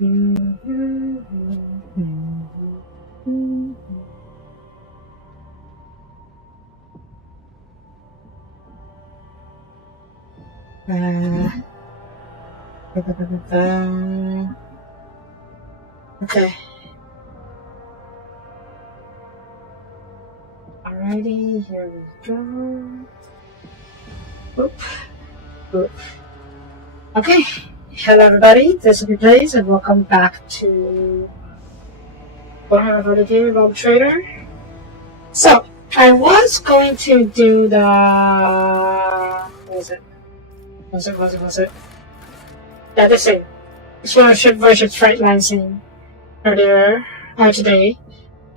Okay. Alrighty, here we go. Oop. Okay. Hello everybody, this is Blaze and welcome back to WH40k Rogue Trader. So, I was going to do the... what was it? Yeah, this thing. Exploration versus Fright Lancing earlier, or today.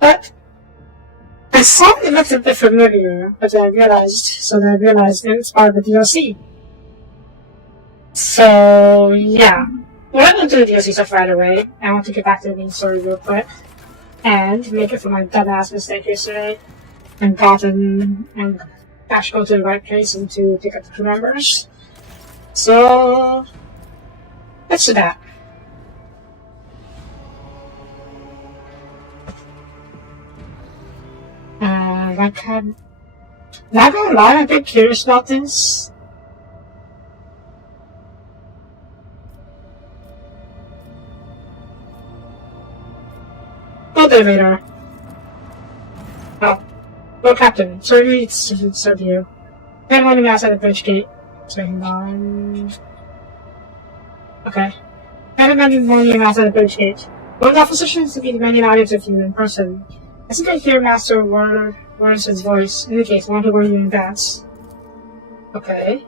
But I saw it looked a bit familiar, but then I realized it's part of the DLC. So, yeah. We're not going to do the DLC stuff right away. I want to get back to the main story real quick. And make it for my dumbass mistake yesterday. And actually go to the right place and to pick up the crew members. So, let's do that. Not gonna lie, I'm a bit curious about this. A bit later. Oh. Well, Captain, sorry to serve you. I'm landing outside the bridge gate. So hang on. Okay. I'm landing outside the bridge gate. One officer seems to be demanding audience of you in person. I think I hear Master Warren's voice, indicates I want to warn you in advance. Okay.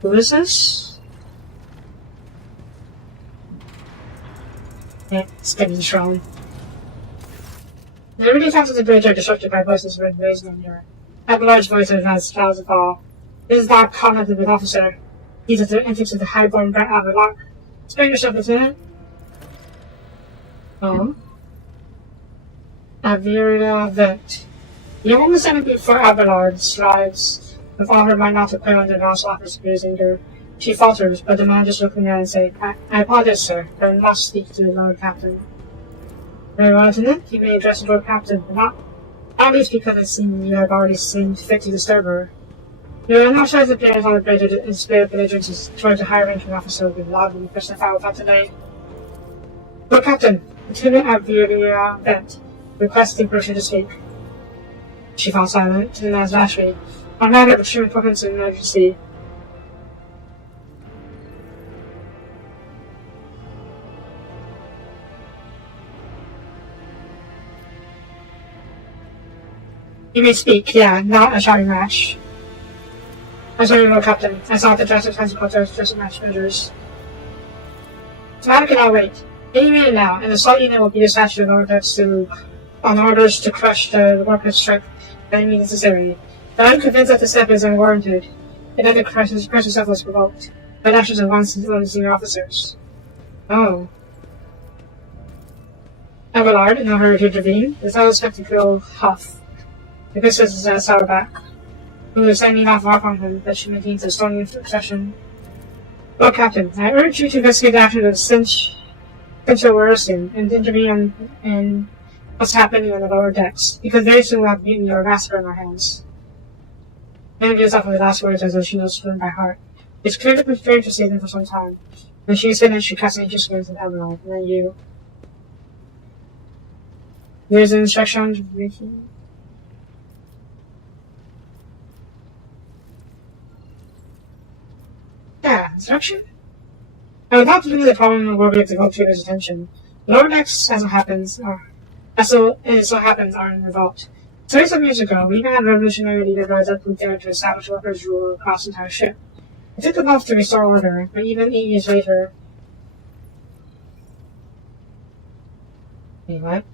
Who is this? Yeah, it's getting strong. The really fast of the bridge are disrupted by voices raised on your large voice that has clouds of fall. This is not commented with officer. He's at the entrance of the highborn Avalon. Spare yourself, Lieutenant. Oh. Aviria Vent. The woman standing before Abelard strives with all her mind not to play on the non-slaughter's superior's anger. She falters, but the man just looking at her and saying, I apologize, sir, but I must speak to the Lord Captain. Very well, Lieutenant. You may address the Lord Captain, but not least because it seems you have already seen fit to disturb her. You are not sure the players on the bridge to display belligerence towards a high-ranking officer with loudly push the file without delay. Lord Captain, Lieutenant Aviria Bent, requesting permission to speak. She falls silent, to the man's lashly. On matter of extreme importance and emergency. You may speak, yeah, not a shouting match. I'm sorry, Lord Captain. I saw the drastic consequences of dressing match measures. The matter cannot wait. Any minute now, and the salt unit will be dispatched to the lower decks on orders to crush the weapon strike by any means necessary. But I'm convinced that the step is unwarranted, and that the crush itself was provoked by actions of one senior officers. Oh. Abelard, in no hurry to intervene, is not expected to feel huff. The business is at Sourback, who is sending off on him that she maintains a stony obsession. Well, Captain, I urge you to investigate after the Central Worsen and intervene in what's happening on the lower decks, because very soon we'll have mutiny or massacre in our hands. Anna gives off with the last words as though she knows them by heart. It's clearly been preparing to save them for some time. When she is finished, she casts an anxious glance at Abelard, and then you. There's an instruction on briefing. Yeah, instruction? I would not believe the problem where we have to go to his attention. The lower decks, as it so happens, are in revolt. 37 years ago, we even had a revolutionary leader rise up who dared to establish workers' rule across the entire ship. It took a month to restore order, but even 8 years later... Wait, what?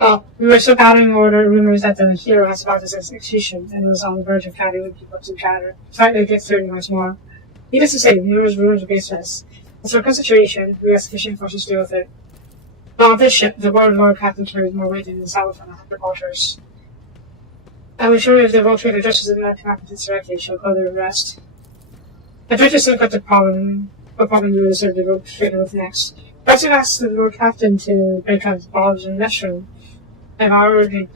Oh, we were still battling order rumors that the hero has about his execution and was on the verge of having people to chatter. Slightly gets 30 once more. Needless to say, the hero's rumors are baseless. As for concentration, we have sufficient forces to deal with it. On this ship, the World Lord Captain carries more weight than the South and 100 waters. I will show you if the rotator addresses the American applicants directly, she'll call the rest. I tried to think out the problem, what problem you would observe the rotator with next. First, I asked the Lord Captain to break out the bulbs in the restroom. I've already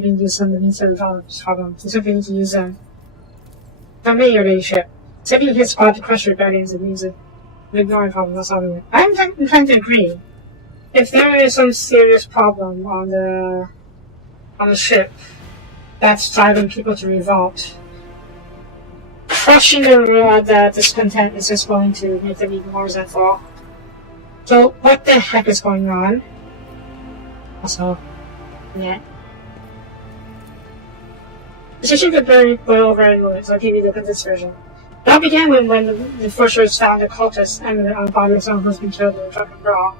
been used some of the inside of this problem, so simply need to use them. From me, your ladyship. Simply hit spot to crush your guardians and use it. Ignore the problem, that's all of it. I'm inclined to agree. If there is some serious problem on the ship that's driving people to revolt, crushing the discontent is just going to make them even more resentful. So, what the heck is going on? Also, yeah. The situation could boil over any moment, so I'll give you the condensed version. It all began when the forcers found the cultists and the body of someone who's been killed in a drunken brawl.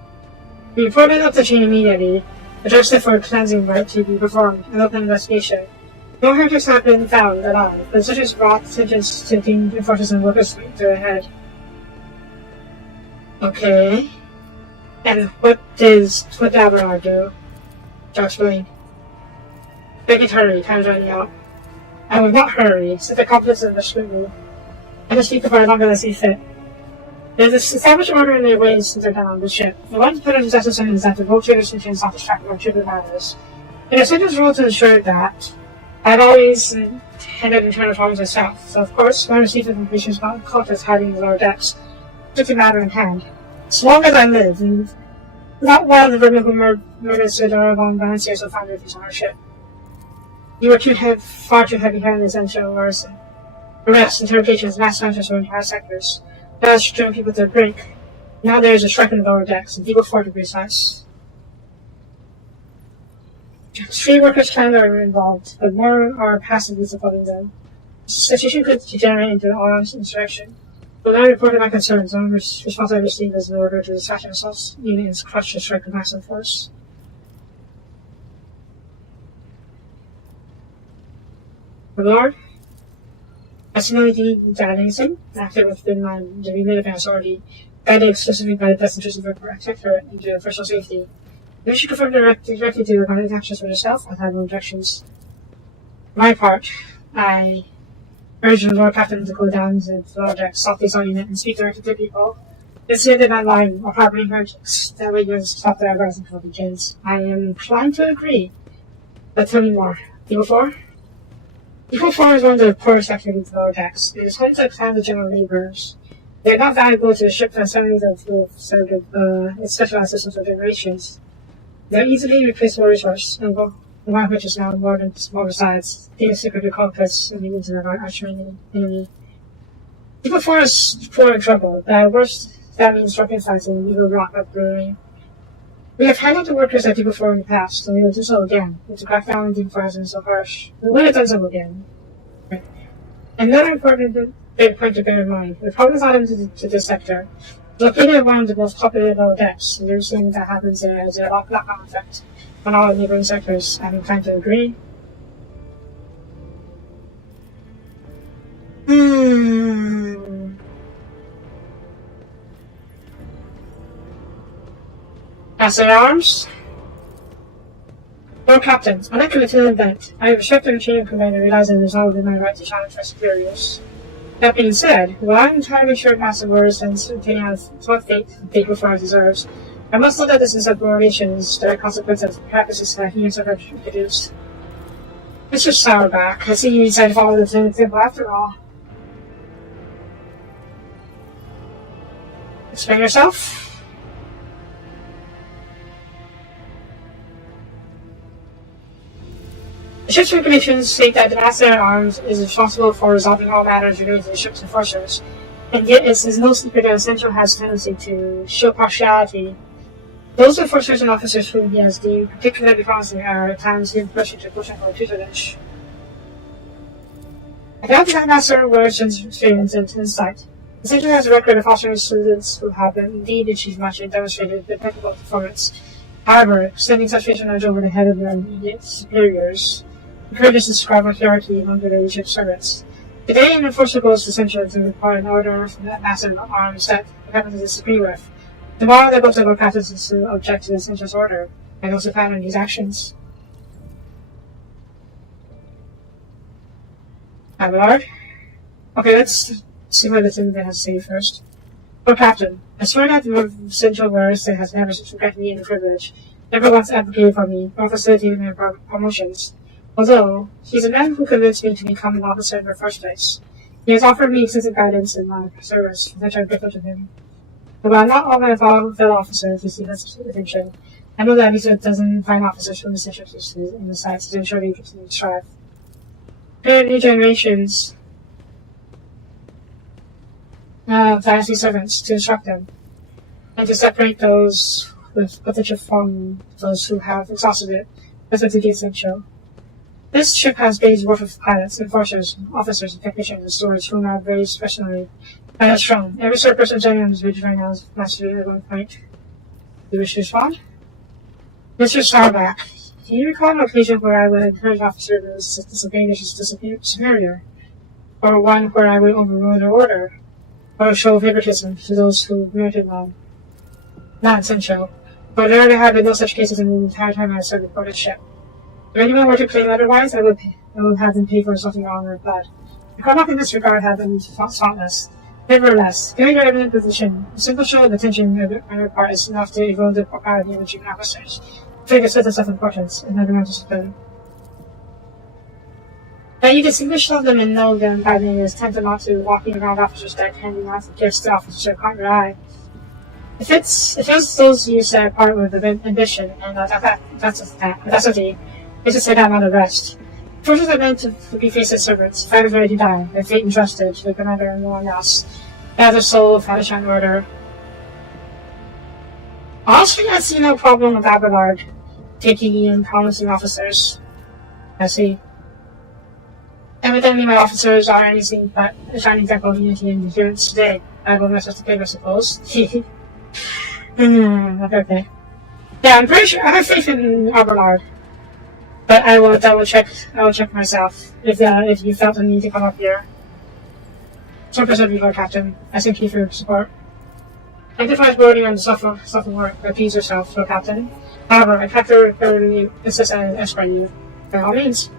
We reported up the chain immediately, adjusted for a cleansing rite to be performed, and opened an investigation. No heretics have been found alive, but such as brought sentence to the enforcers and workers to their head. Okay. And what Abelard do? Josh Blaine. Beg it hurry, time running out. I will not hurry, said the accomplice of the scrutiny. I just speak for as long as I see fit. There's this established order in their ways since they're down on the ship. The one to put in justice is that the rotators contain not distracted by trivial matters. It is Center's role to ensure that I've always handled internal problems myself, so of course, when I receive information about cultists hiding in the lower decks, took the matter in hand. As long as I live, and not while the vermin who murdered Sir Von Valanciers will find refuge on our ship. You are far too heavy-handed as essential arson. Arrests, interrogations, mass transfers from entire sectors. That has driven people to the brink. Now there is a strike in the lower decks, and people 4 degrees size. 3 workers' clans are involved, but more are passively supporting them. The situation could degenerate into an all-out insurrection. But I reported my concerns. The only response I received was an order to dispatch an assault unit and crush the strike with massive force. The Lord? I see no need to add anything. Acted within the remit of my authority, guided exclusively by the best interests of the protectorate and to personal safety. If you confirm directly to the conduct actions for yourself, I have no objections. For my part, I urge the Lord Captain to go down to the lower deck, stop this unit, and speak directly to people. Consider them not lying or harboring heretics. That way you can stop their uprising before it begins. I am inclined to agree. But tell me more. Evil 4? Evil 4 is one of the poorest sectors of the lower decks. It is home to a clan of general laborers. They are not valuable to the ship for assemblies of served its specialized systems for generations. They are easily replaceable resource, and one of which is now more than smaller size. They are secret to cultists and means of our arch enemy. Evil 4 is poor and trouble. At worst, that means dropping fights and evil rock up brewing. We have handled the workers at Evil 4 in the past, and we will do so again. But the crackdown on Evil 4 has been so harsh. We will have done so again. Another important point to bear in mind, the problem is not limited to this sector. Located at one of the most populated lower decks, and there's something that happens there as a knock-on effect on all the neighboring sectors. I'm inclined to agree. Master Arms? Lord Captain, unlikely to an event, I respect the chain of command and realize and resolve in my right to challenge my superiors. That being said, while I'm entirely sure Master Words and taking out what fate Evil 4 deserves, I must note that this insubordination is the direct consequence of the practices that he himself has introduced. Mr. Sourback, I see you decided to follow the example after all. Explain yourself? The ship's regulations state that the Master-at-Arms is responsible for resolving all matters related to the ship's enforcers, and yet it is no secret that Essential has a tendency to show partiality. Those enforcers and officers whom he has deemed particularly promising are at times given permission to push for tutelage. I doubt that Master Words experience and insight. Essential has a record of fostering students who have indeed achieved much and demonstrated impeccable performance. However, extending such patronage over the head of their immediate superiors encourages the scribe hierarchy among the leadership servants. Today, an enforcer goes to Central to require an order from that massive arms that the captain disagree with. Tomorrow they both will practice to object to this interest order and also found in these actions. Abelard? Okay, let's see what the thing they have to say first. Oh, Captain, I swear that the central Wars that has never forgotten me in the privilege, never once advocated for me, or facilitated my promotions. Although, he's a man who convinced me to become an officer in the first place. He has offered me extensive guidance in my service, which I'm grateful to him. But while not all my fellow officers receive this attention, I know that at least a dozen fine officers from the central in the sites to ensure they continue to strive. There are new generations dynasty servants to instruct them, and to separate those with potential from those who have exhausted it, as to be essential. This ship has bays worth of pilots, enforcers, officers, and technicians, and stewards whom I have very specially strong. Every sort of person generally on this bridge right now is mastered at one point. Do you wish to respond? Mr. Starback, do you recall an occasion where I would encourage officers to disobey their superior, or one where I would overrule their order, or show favoritism to those who merited none? Not essential, but there have been no such cases in the entire time I served aboard the ship. If anyone were to claim otherwise, I would have them pay for something wrong or bad. The conduct in this regard have been spotless. Nevertheless, given your eminent position, a simple show of attention on your part is enough to erode the propriety of the junior officers. Take a sense of self-importance, and never discipline. That you distinguish them and know them by name is tantamount to walking around officers' deck handing out gifts to officers who caught your eye. If it's those you set apart with ambition, and that's okay. It's just say that not the rest. Forces are meant to be faceless servants, fighters ready to die, their fate entrusted to the commander and no one else. They have their soul, fetish, and order. Also, I see no problem with Abelard taking in promising officers. I see. Evidently, my officers are anything but a shining example of unity and adherence today. I will mess with the pig, I suppose. Okay. Yeah, I'm pretty sure I have faith in Abelard. But I will double check. I will check myself if you felt the need to come up here. So present before Captain. I thank you for your support. Identify boarding on the software work. Appease yourself, Lord Captain. However, I have to insist and escort you. By all means.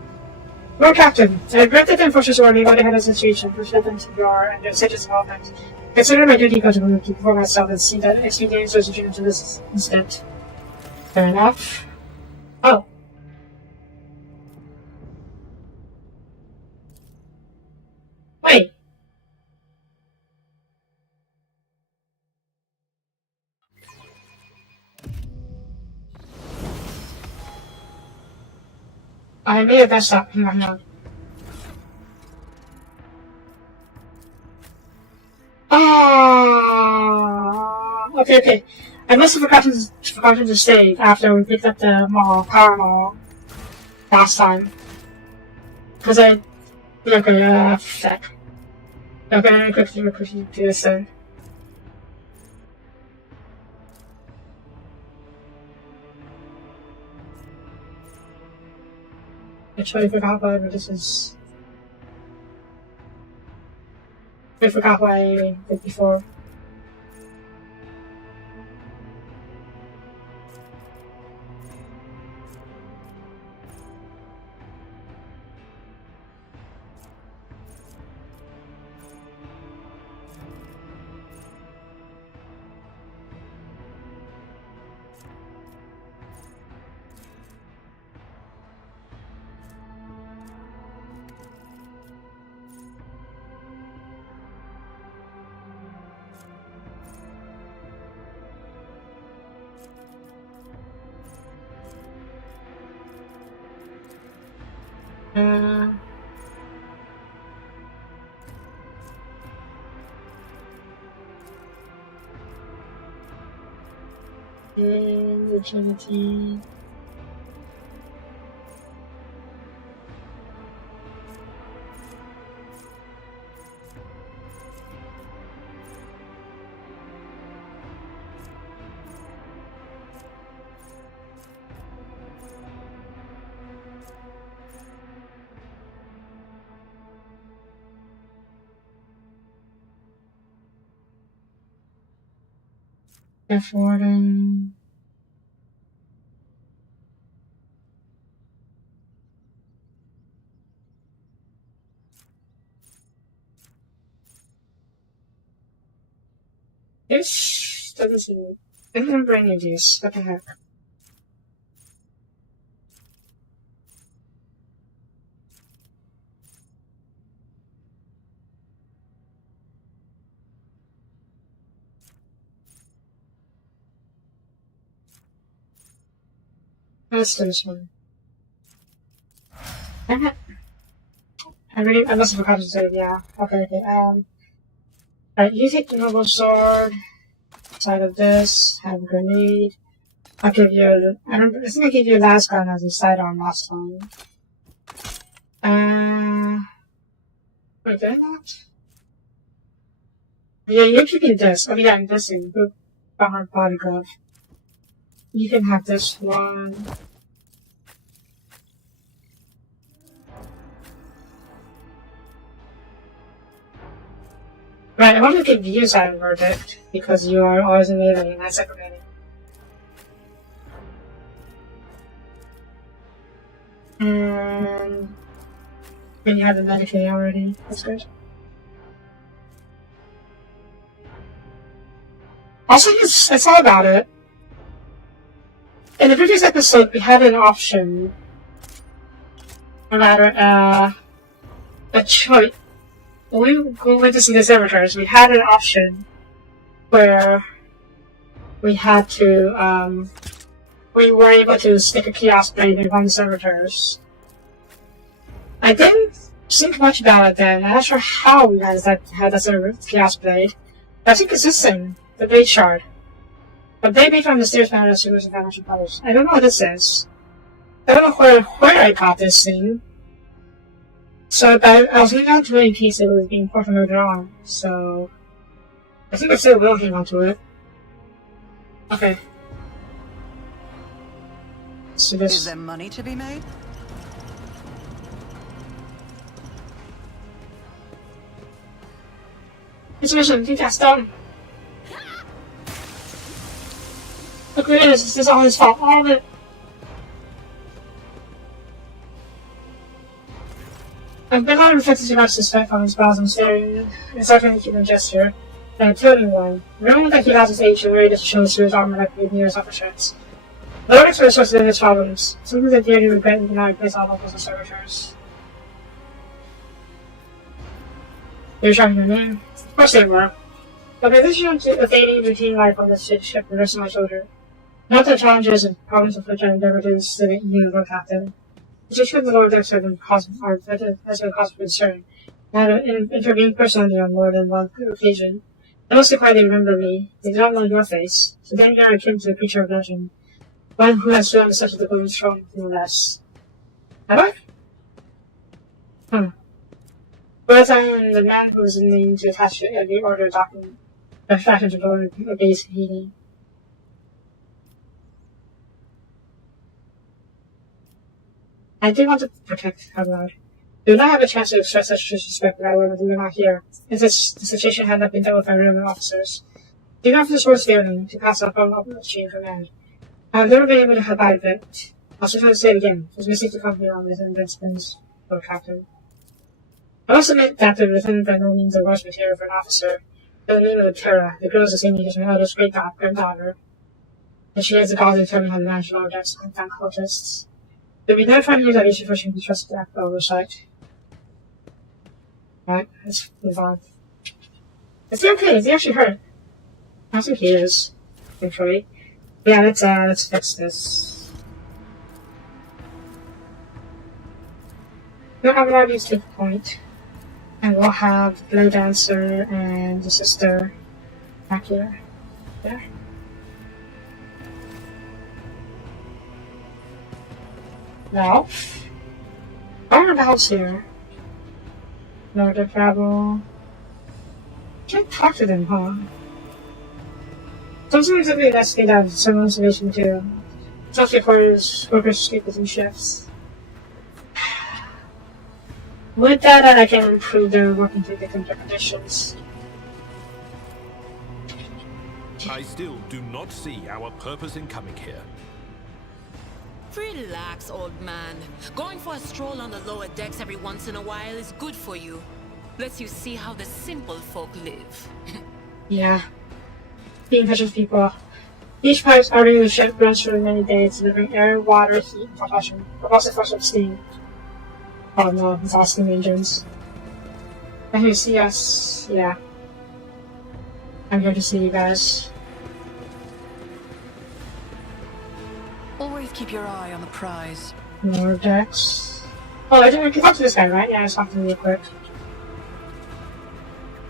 Lord Captain, I regret that the enforcers who are leaving ahead of the situation for them to your and their such involvement. Consider my duty to perform myself and see that expedience was adjourned to this incident. Fair enough. Oh. Wait. I made a mess up. Hang on. Okay. I must have forgotten to save after we picked up the power mall last time. Because okay, sec. Okay, let me quickly do this then. I totally forgot whatever this is. I forgot what I did before. Agility. F-Warden. This doesn't seem... I don't remember any of these. What the heck? Let's do this one. I must have forgotten to say, yeah. Okay. Alright, you take the noble sword, side of this, have a grenade. I'll give you, I think I gave you last gun as a sidearm last time. Wait, did I not? Yeah, you're keeping this. Oh yeah, I'm missing. Bomber body glove. You can have this one. Right, I want to give you that verdict because you are always a melee and that's like a melee. And when you have the Medicaid already, that's good. Also, I thought about it. In the previous episode, we had an option, or rather, a choice. When we went to see the servitors, we had an option where we had to, we were able to stick a kiosk blade in one of the servitors. I didn't think much about it then. I'm not sure how we had that kiosk blade. But I think it's this thing, the blade shard. But they made from the stairs panel of Super Financial Brothers. I don't know what this is. I don't know where I got this thing. So I was hanging on to it in case it was being important later on. So I think I still will hang on to it. Okay. So this. Is there money to be made? It's a mission. I think that's done. Look what it is. This is all his fault. All of it. I've been on reflected too much suspect on his brows and staring. It's starting to keep a gesture. And a tilting one. Remember that he has his age and ready to show through his armor like the nearest officers. The Lord expressed sources of his problems. Something that dearly regret and cannot replace all locals and servitors. They were shouting your name? Of course they were. But my vision to a daily routine life on this ship reversed my shoulder. Not the challenges and problems of which I endeavored to instill in you, Lord Captain. The situation of the Lord Dexter has been cause for concern. I had intervened personally on more than one occasion. They mostly quietly remember me. They do not know your face. So then you're akin to a creature of legend. One who has stood on the steps of the golden throne, no less. Have I? Whereas I am the man who is named to attach to every order document, abstraction to order base heating. I do want to protect Conrad. Do not have a chance to express such disrespect that I would do not here. If the situation had not been dealt with by Roman officers. Do not for this word's failing to pass up on the chain of command. I have never been able to abide it. I'll just have to say it again. It was missing to company on with Invincible's Lord Captain. I must admit that the lieutenant by no means the worst material for an officer. By the name of Terra, the girl is the same age as my eldest granddaughter, and she has the gall to tell me how to manage large acts and thank cultists. It will be 95 years at least before she can be trusted to act by oversight. Right, let's move on. Is he okay? Is he actually hurt? I think he is. Thankfully. Yeah, let's fix this. We'll have our needs take point. And we'll have the Blow Dancer and the sister back here. There. Now, whereabouts here? Lord of Travel. Can't talk to them, huh? Sometimes something that's made out of some observation too. Just requires workers to sleep within shifts. With that, I can improve their working through different conditions. I still do not see our purpose in coming here. Relax, old man. Going for a stroll on the lower decks every once in a while is good for you. Lets you see how the simple folk live. Yeah. Being touch with people. Each pipe's outing the ship runs through many days, delivering air, water, heat, and propulsion, but also flush of steam. Oh no, it's all steam engines. And you see us, yeah. I'm here to see you guys. Always keep your eye on the prize. More decks. Oh, I didn't talk to this guy, right? Yeah, I was talking to him real quick.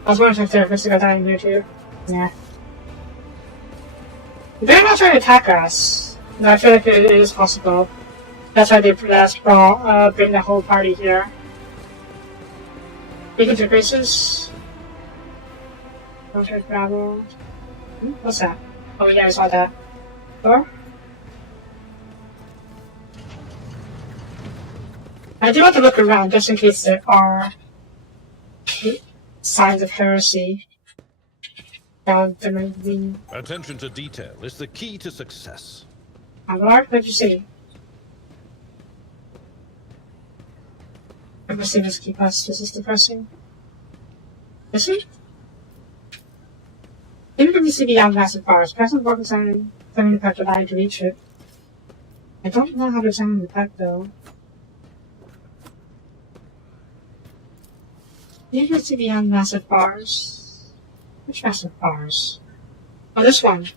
I was wondering if there was a guy dying here too. Yeah. They're not trying to attack us. No, I feel like it is possible. That's why they bring the whole party here. Beacon to graces. Military gravel. What's that? Oh yeah, I saw that. Door? I do want to look around just in case there are signs of heresy. Attention to detail is the key to success. Lord, what'd you see? I'm gonna just keep us. This is depressing. Is he? Even if you see beyond massive bars, press on button sign, sending the pet to lie to reach it. I don't know how to summon the pet though. You can see beyond massive bars. Which massive bars? Oh, this one.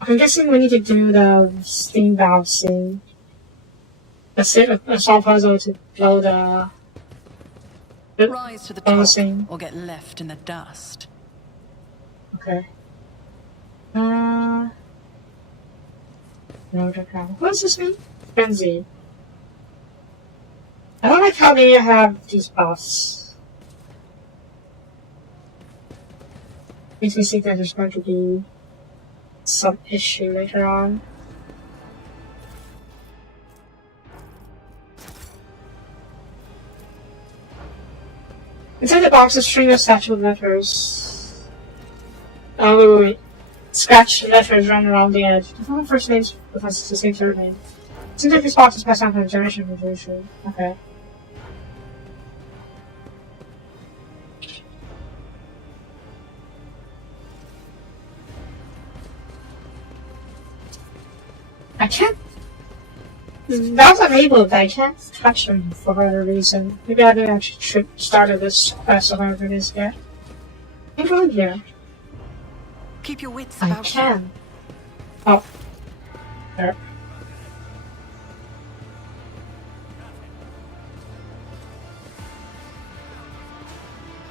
I'm guessing we need to do the steam valve thing. A solve puzzle to blow the Rise to the top thing. or get left in the dust. Okay. No, what's this mean? Frenzy. I don't like how they have these buffs. Makes me think that there's going to be some issue later on. Inside the box, a string of statue letters. Oh, wait. Scratch letters run around the edge. There's no first names with us the same third name. Seems like this box is passed on from generation to generation. Okay. I can't. That was unable, but I can't touch him for whatever reason. Maybe I didn't actually started this quest or whatever it is yet. I'm going here. Keep your wits I about can. Oh. There.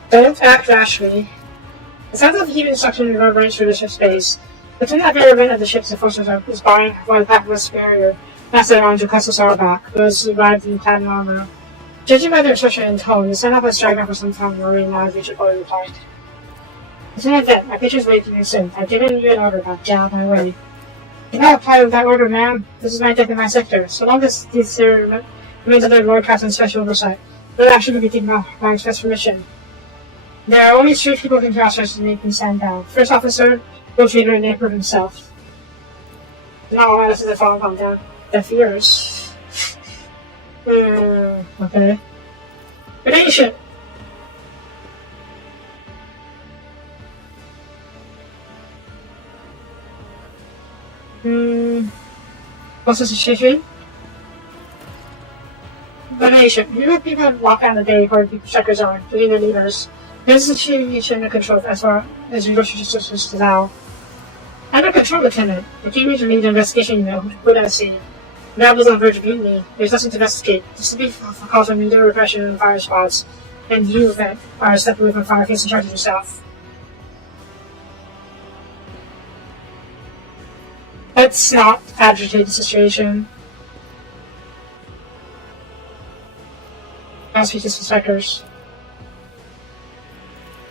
Don't act rashly. It sounds like the heat instruction reverberates through the ship's base. The twin element of the ship's enforcers is barring for the path of the superior. Master arms to Castle Saurback, those arrived in pattern armor. Judging by their expression and tone, they sent up a striker for some time worrying now as reached a replied. It's not that, my picture's waiting you soon. I've given you an order now, get out of my way. You cannot apply with that order, ma'am. This is my deck and my sector. So long as this remains under Lord Captain's special oversight, no action will be taken off my express permission. There are only 3 people who can cross us to make me stand down. First officer, World Leader, and the Emperor himself. Not all else is a fallen calm down. Deaf ears. Okay. Grenation! What's the situation? Grenation. You let people walk down the day where people check your zone, leading their leaders. This is a situation under control as far as negotiations to now. Under control, Lieutenant. The team needs to lead the investigation unit without seeing. Nav is on the verge of mutiny. There's nothing to investigate. This will be for cause of media repression and fire spots. And you, Vet, are a step away from Fireface in charge of yourself. Let's not agitate the situation. I'll speak to suspectors.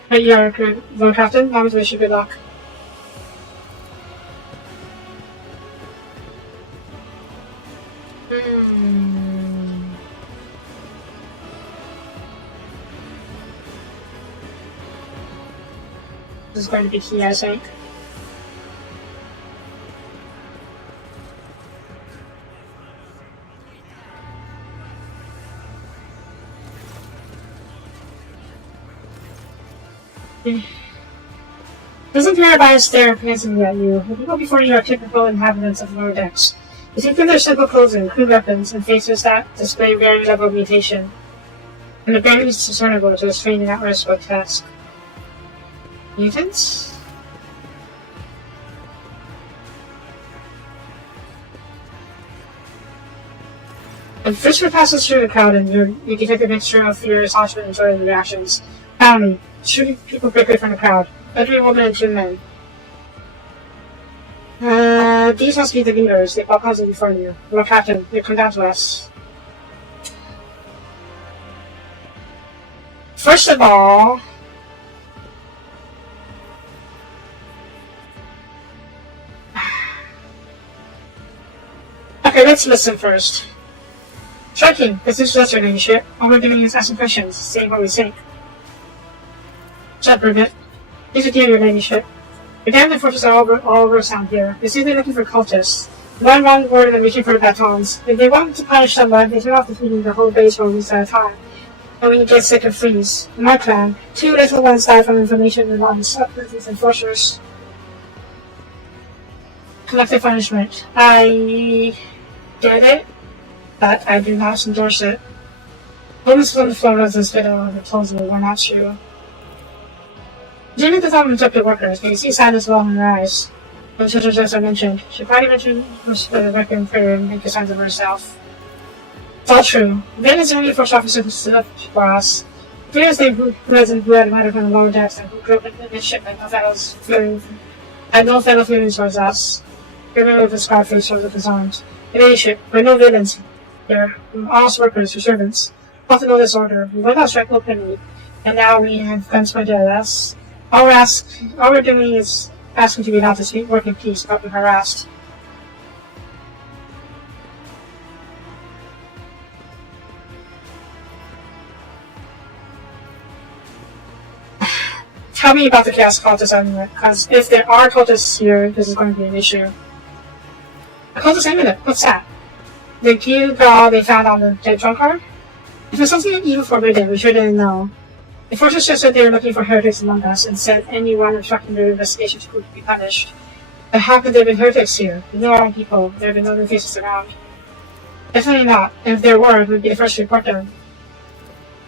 Hey, you are Lord Captain. I wish you good luck. This is going to be key, I think. Doesn't nearby stare menacingly at you. The people before you are typical inhabitants of lower decks. You see through their simple clothing, crude weapons, and faces that display varying level of mutation, and the barely discernible to a strange and outrageous grotesque. Mutants? When Fisher passes through the crowd and you detect a mixture of fear, astonishment, and joy in the reactions. Finally, shooting people break away from the crowd. Every woman and 2 men. These must be the leaders. They walk constantly before you. Lord Captain, they come down to us. First of all, okay, let's listen first. Striking, this is your ladyship. All we're doing is asking questions, seeing what we think. Shut up, Brigit. These are dear, your ladyship. The damned forces are all over town here. They seem to be looking for cultists. One wrong word and they're reaching for the batons. If they want to punish someone, they turn off the feeding the whole base for weeks at a time. And when you get sick and freeze. In my plan, 2 little ones die from inflammation and lungs, uplifters and enforcers. Collective punishment. I get it, but I do not endorse it. Women's on the floor as this video that tells me we're not true. Jenny does not interrupt the workers, but you see sadness well in her eyes. When children just are mentioned, she probably mentioned the record prayer and make the signs of herself. It's all true. Then is the only first officer who stood up for us. Fears they present who had mattered from the lower decks and who grew up in the midshipmen had no fellow feelings towards us. Remember the scar face shows up his arms. In any ship, we're no villains here. We're all workers or servants. Often no disorder. We went out strike openly, and now we have guns pointed at us. All we're doing is asking to be allowed to work in peace, not be harassed. Tell me about the chaos cultist amulet, because if there are cultists here, this is going to be an issue. A cultist amulet? What's that? The cube they found on the dead drunkard? If there's something evil forbidden, we sure didn't know. The forces just said they were looking for heretics among us and said anyone obstructing their investigations could be punished. But how could there be heretics here? We know our own people. There have been other faces around. Definitely not. If there were, we'd be the first to report them.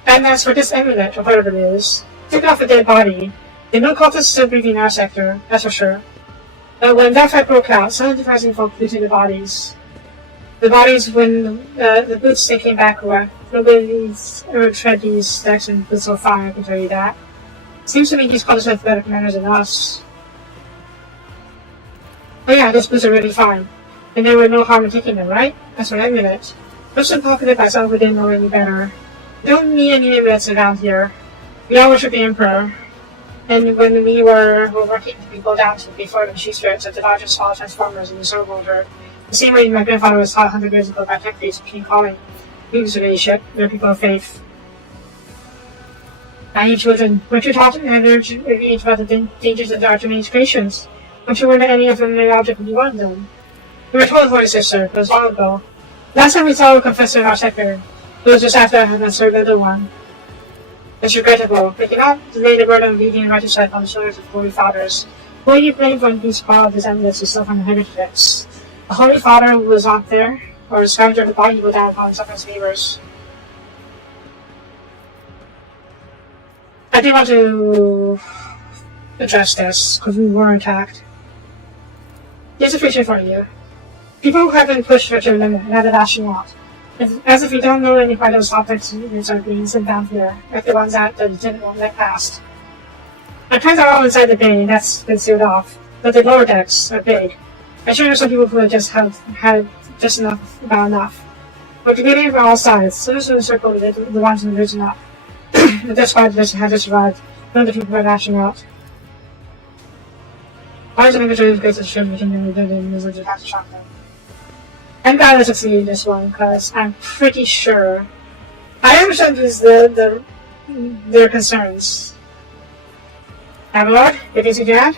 And as for this amulet, or whatever it is, take off a dead body. They know cultists still breathing in our sector, that's for sure. But when that fight broke out, some enterprising folk looted the bodies. The bodies when the boots they came back with. Nobody's ever tread these decks and boots so far, I can tell you that. Seems to me these cultists have better commanders than us. Oh yeah, these boots are really fine. And there were no harm in taking them, right? That's what amulet. Most of them pocketed by someone who didn't know any better. We don't need any amulets around here. We all worship the Emperor. And when we were working to go down to before the machine spirits of the largest small transformers in the solar world, the same way my grandfather was taught 100 years ago by tech priests of King Calling. We use a ship, they're people of faith. Naive children, weren't you taught at an early age about the dangers of the Archimedes creations? Weren't you aware that any of them may object would be one of them? We were told, Holy Sister, it was long ago. Last time we saw a confessor in our sector, it was just after I had served the other one. It's regrettable. We cannot lay the burden of leading a righteous life on the shoulders of Holy Fathers. Who are you blame for these spoiled his amulets to still from the heretics? The Holy Father who was not there, or a scourge of the body will down upon some of his neighbors. I do want to address this, because we were attacked. Here's a feature for you. People who have been pushed to their limit and have it lashing out. As if you don't know any part of those objects are being sent down here, like the ones that the lieutenant won't let past. Our plans are all inside the bay, and that's been sealed off, but the lower decks are big. I'm sure there's some people who have just had just about enough. We're getting from all sides, so this is a circle the ones who losing up. That's why this had to survive. None of the people are lashing out. Why is the inventory of goods that should be continuing to do the wizards have to shock them? I'm glad I succeeded in this one, because I'm pretty sure I understand their concerns. Avalord, anything to add?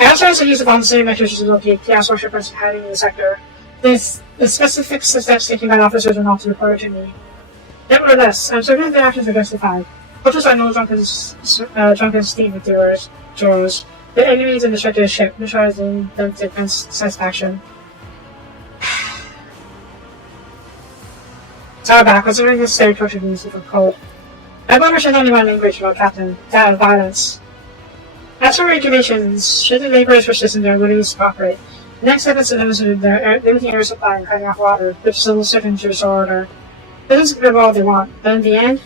I also also use upon the same measures to locate chaos worshippers hiding in the sector. The specific steps taken by officers are not reported to me. Nevertheless, I'm certain their actions are justified. Forces are no drunken steam drawers. The enemies in the structure of the ship, neutralizing them to defense satisfaction. Tarback, considering this necessary torture being super cold. I wonder should only my language about Captain, that of violence. As for regulations, should the laborers persist in their willingness to cooperate, the next step is to limit their limiting air supply and cutting off water, which is still certain to restore order. This is good all they want, but in the end,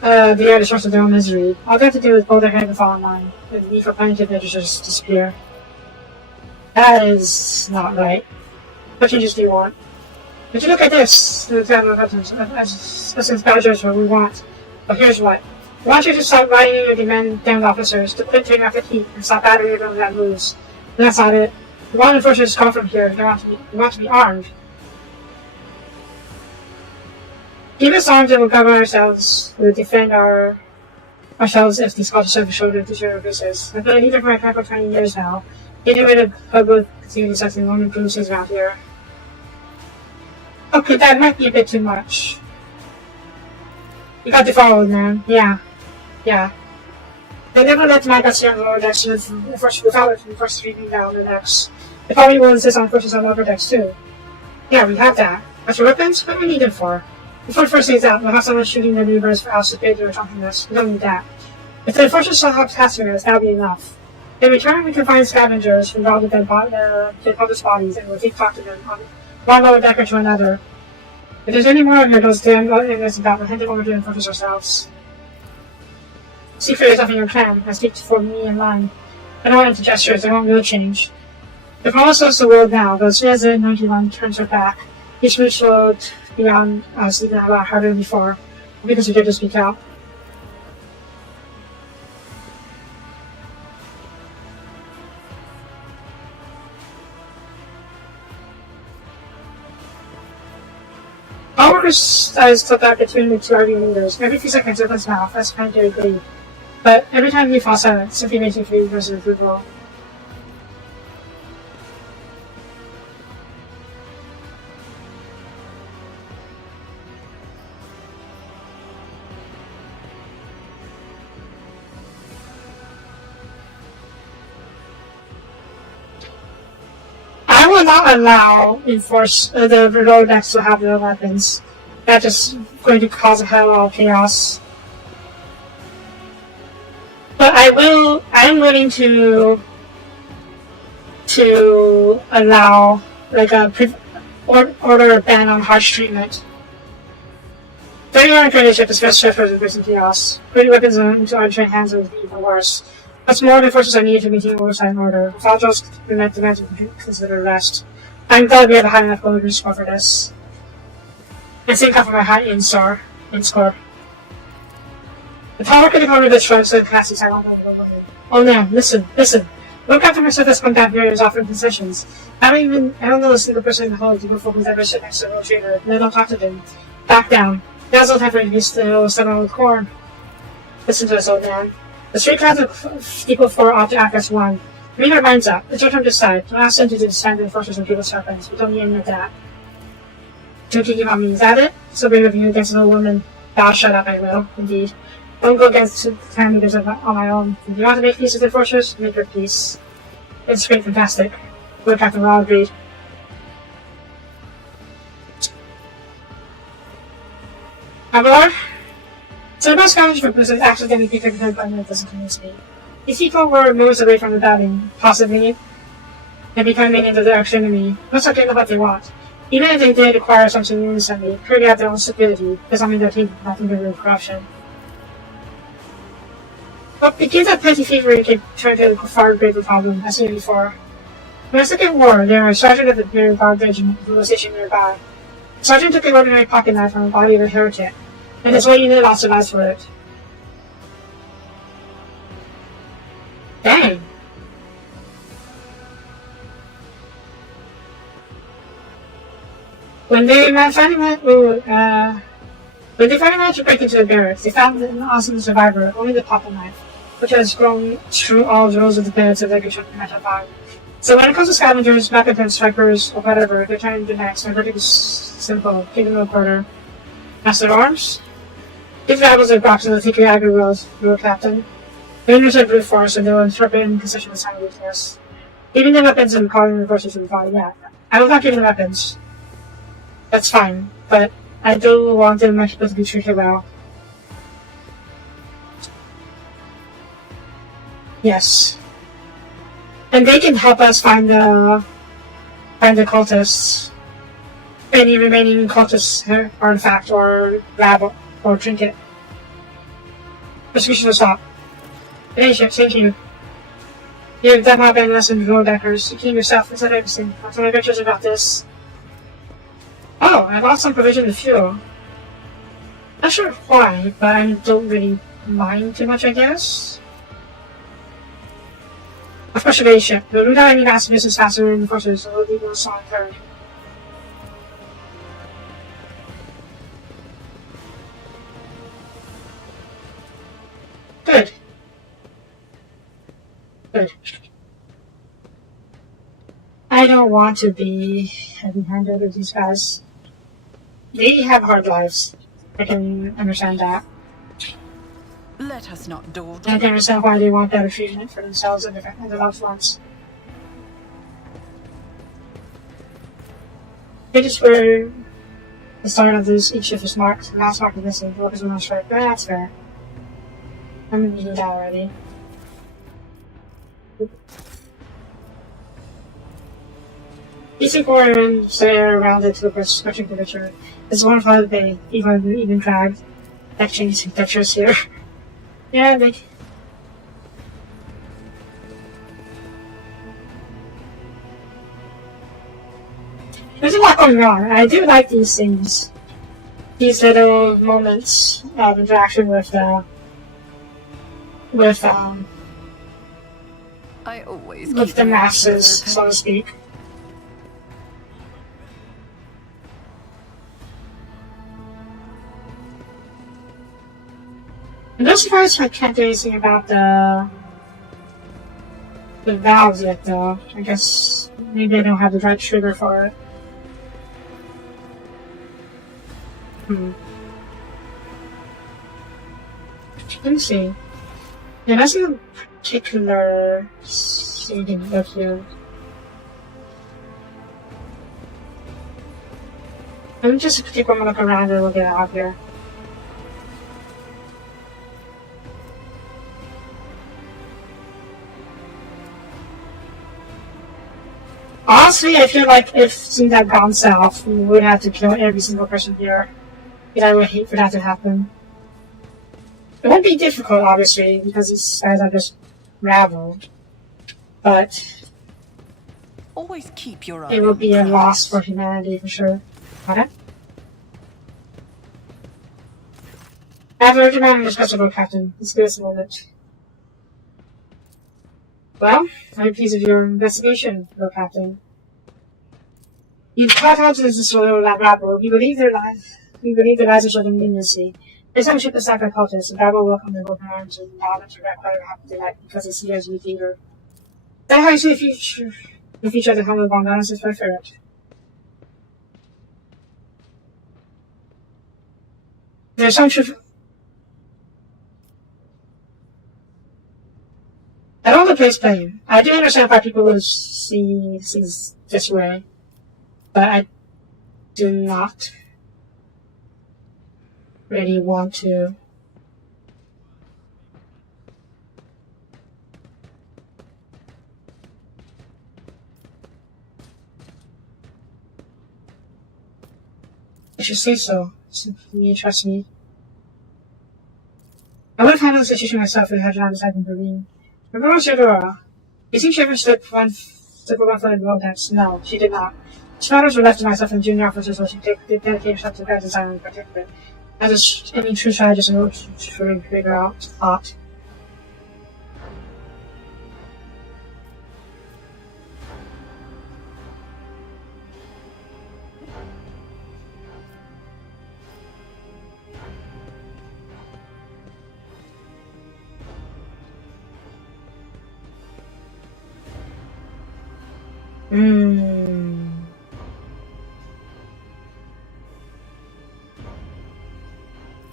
they are the source of their own misery. All they have to do is pull their head and fall in line, and the need for punitive measures just disappear. That is not right. What changes do you want? But you look at this, the example of veterans, as badgers what we want. But here's what. We want you to stop writing your damned officers, to quit turning off the heat, and stop battering everyone that moves. And that's not it. We want enforcers to come from here, we want to be armed. Keep us armed and we'll cover ourselves, we'll defend ourselves if the Scottish have shoulder to share abuses. I've been a leader for my pack for 20 years now. Getting rid of public continually setting long improvements around here. Okay, that might be a bit too much. You got the following, man. Yeah. They never let my guts on the lower decks without it from the first 3 being down the decks. They probably will insist on forces on the upper decks too. Yeah, we have that. As for weapons, what do we need them for? Before the first thing's out, we'll have someone shooting their neighbors for house to pay their drunkenness. We don't need that. If the enforcers still have passengers, that'll be enough. In return, we can find scavengers who rob the dead public's bodies and we'll take talk to them on one lower decker to another. If there's any more of those damn ignorance about, we'll hand them over to the enforcers ourselves. See for yourself in your plan, I speak for me and mine. I don't want into gestures, they won't really change. The promise us the world now, but as soon as the 91 turns her back, each move will be on sleeping a lot harder than before, because we dare to speak out. All workers took out between the 2 arguing leaders. Every few seconds opens his mouth, as trying to agree. But every time he falls silent, simply makes me feel versus approval. I will not allow the lower decks to have their weapons. That's just going to cause a hell of chaos. But I am willing to allow, like, order a ban on harsh treatment. Turning our traineeship is best for the person chaos. Putting weapons into untrained hands would be even worse. What's more, the forces are needed to maintain oversight and order. Without those demands of consider rest. I'm glad we have a high enough golden score for this. And same for my high in score. The power can cover this shrugs and passes I don't know what I'm looking. Oh no, listen. Look after myself has come down here and is offering concessions. I don't know a single person in the whole group who's ever sit next to a trader, and I don't talk to them. Back down. Now's no time for you to be still settled with corn. Listen to us, old man. The street clouds equal 4 off to act as 1. Read our minds up. It's your turn to decide. Don't ask them to defend the enforcers and people's weapons. We don't need any of that. Don't you give on me, is that it? So brave of you against an old woman. I'll shut up, I will, indeed. Don't go against the time leaders on my own. If you want to make peace with the enforcers, make your peace. It's great, fantastic. We're Captain Well agreed. My lord? So the best challenge for Blizzard accidentally picked up the button that doesn't convince me. These people were moves away from the batting, possibly, and becoming into the arch enemy. Let's not get what they want. Even if they did acquire something innocently, clearly have their own stupidity, does not mean they're capable of nothing to do with corruption. But begins that petty fever can turn to a far greater problem, as seen before. In the Second War, there was a sergeant of the Imperial Guard Regiment who was stationed nearby. The sergeant took an ordinary pocket knife from the body of a heretic, and his whole unit lost their lives for it. Dang. When they finally managed to break into the barracks, they found an awesome survivor, only the pocket knife, which has grown through all the rows of the beds of every chunk of metal bag. So when it comes to scavengers, backup strikers, or whatever, they're trying to do next. My verdict is simple: give them a quarter. Master of Arms? If rebels are approximately take your aggro rolls, Lord Captain. Rangers are brute force and they will interpret in position as having weakness. Giving them weapons and calling the forces from the body, yeah. I will not give them weapons. That's fine, but I do want them my people to be treated well. Yes. And they can help us find the cultists. Any remaining cultist artifact or lab or trinket. Persecution will stop. Leadership, thank you. You have done my bad lesson to road deckers. You keep yourself instead of everything. I'll tell my pictures about this. Oh, I lost some provision of fuel. Not sure why, but I don't really mind too much, I guess. Of course, leadership. The route I need to business faster than the forces, so we'll leave no song third. Good. Good. I don't want to be heavy-handed with these guys. They have hard lives. I can understand that. Let us not dawdle. I can understand why they want better treatment for themselves and their loved ones. It is where the start of this each shift is marked. The last mark is missing. The workers will not strike. But that's fair. I'm gonna do that already. Decent core and stay around it to the stretching temperature. It's one part of the bay, even dragged. That changes temperatures here. Yeah, they. There's a lot going on. I do like these things. These little moments of interaction with I always with keep the an eye masses, open. so to speak. I'm not surprised I can't do anything about the valves yet, though. I guess maybe I don't have the right trigger for it. Let me see. Yeah, that's a particular thing look here. Let me just take one more look around and we'll get out of here. Honestly, I feel like if things had gone south, we would have to kill every single person here. Because I would hate for that to happen. It won't be difficult, obviously, because these guys are just rabble. But Always keep your eye it will on be the a prize. loss for humanity for sure. Got it? I have a recommended discussable captain. Let's give us a moment. Well, I'm pleased with your investigation, Lord Captain. You've caught on to this little rabble. We believe their lives. We believe their lives are showing leniency. This time ship the sacrifice cultists, the rabble welcome their open arms and allow them to wreck whatever happened to life because they see us as weak leader. That how you see the future of the humble bondanas is perfect. There's some truth. I don't want to place blame. I do understand why people will see things this way, but I do not really want to. I should say so. You trust me. I would have handled the situation myself if I had not decided to intervene. Remember when Shadora? You think she ever stood for one foot in the wilderness? No, she did not. Shadows were left to myself and junior officers while she dedicated herself to bad design in particular. As any true strategist in order to figure out thought.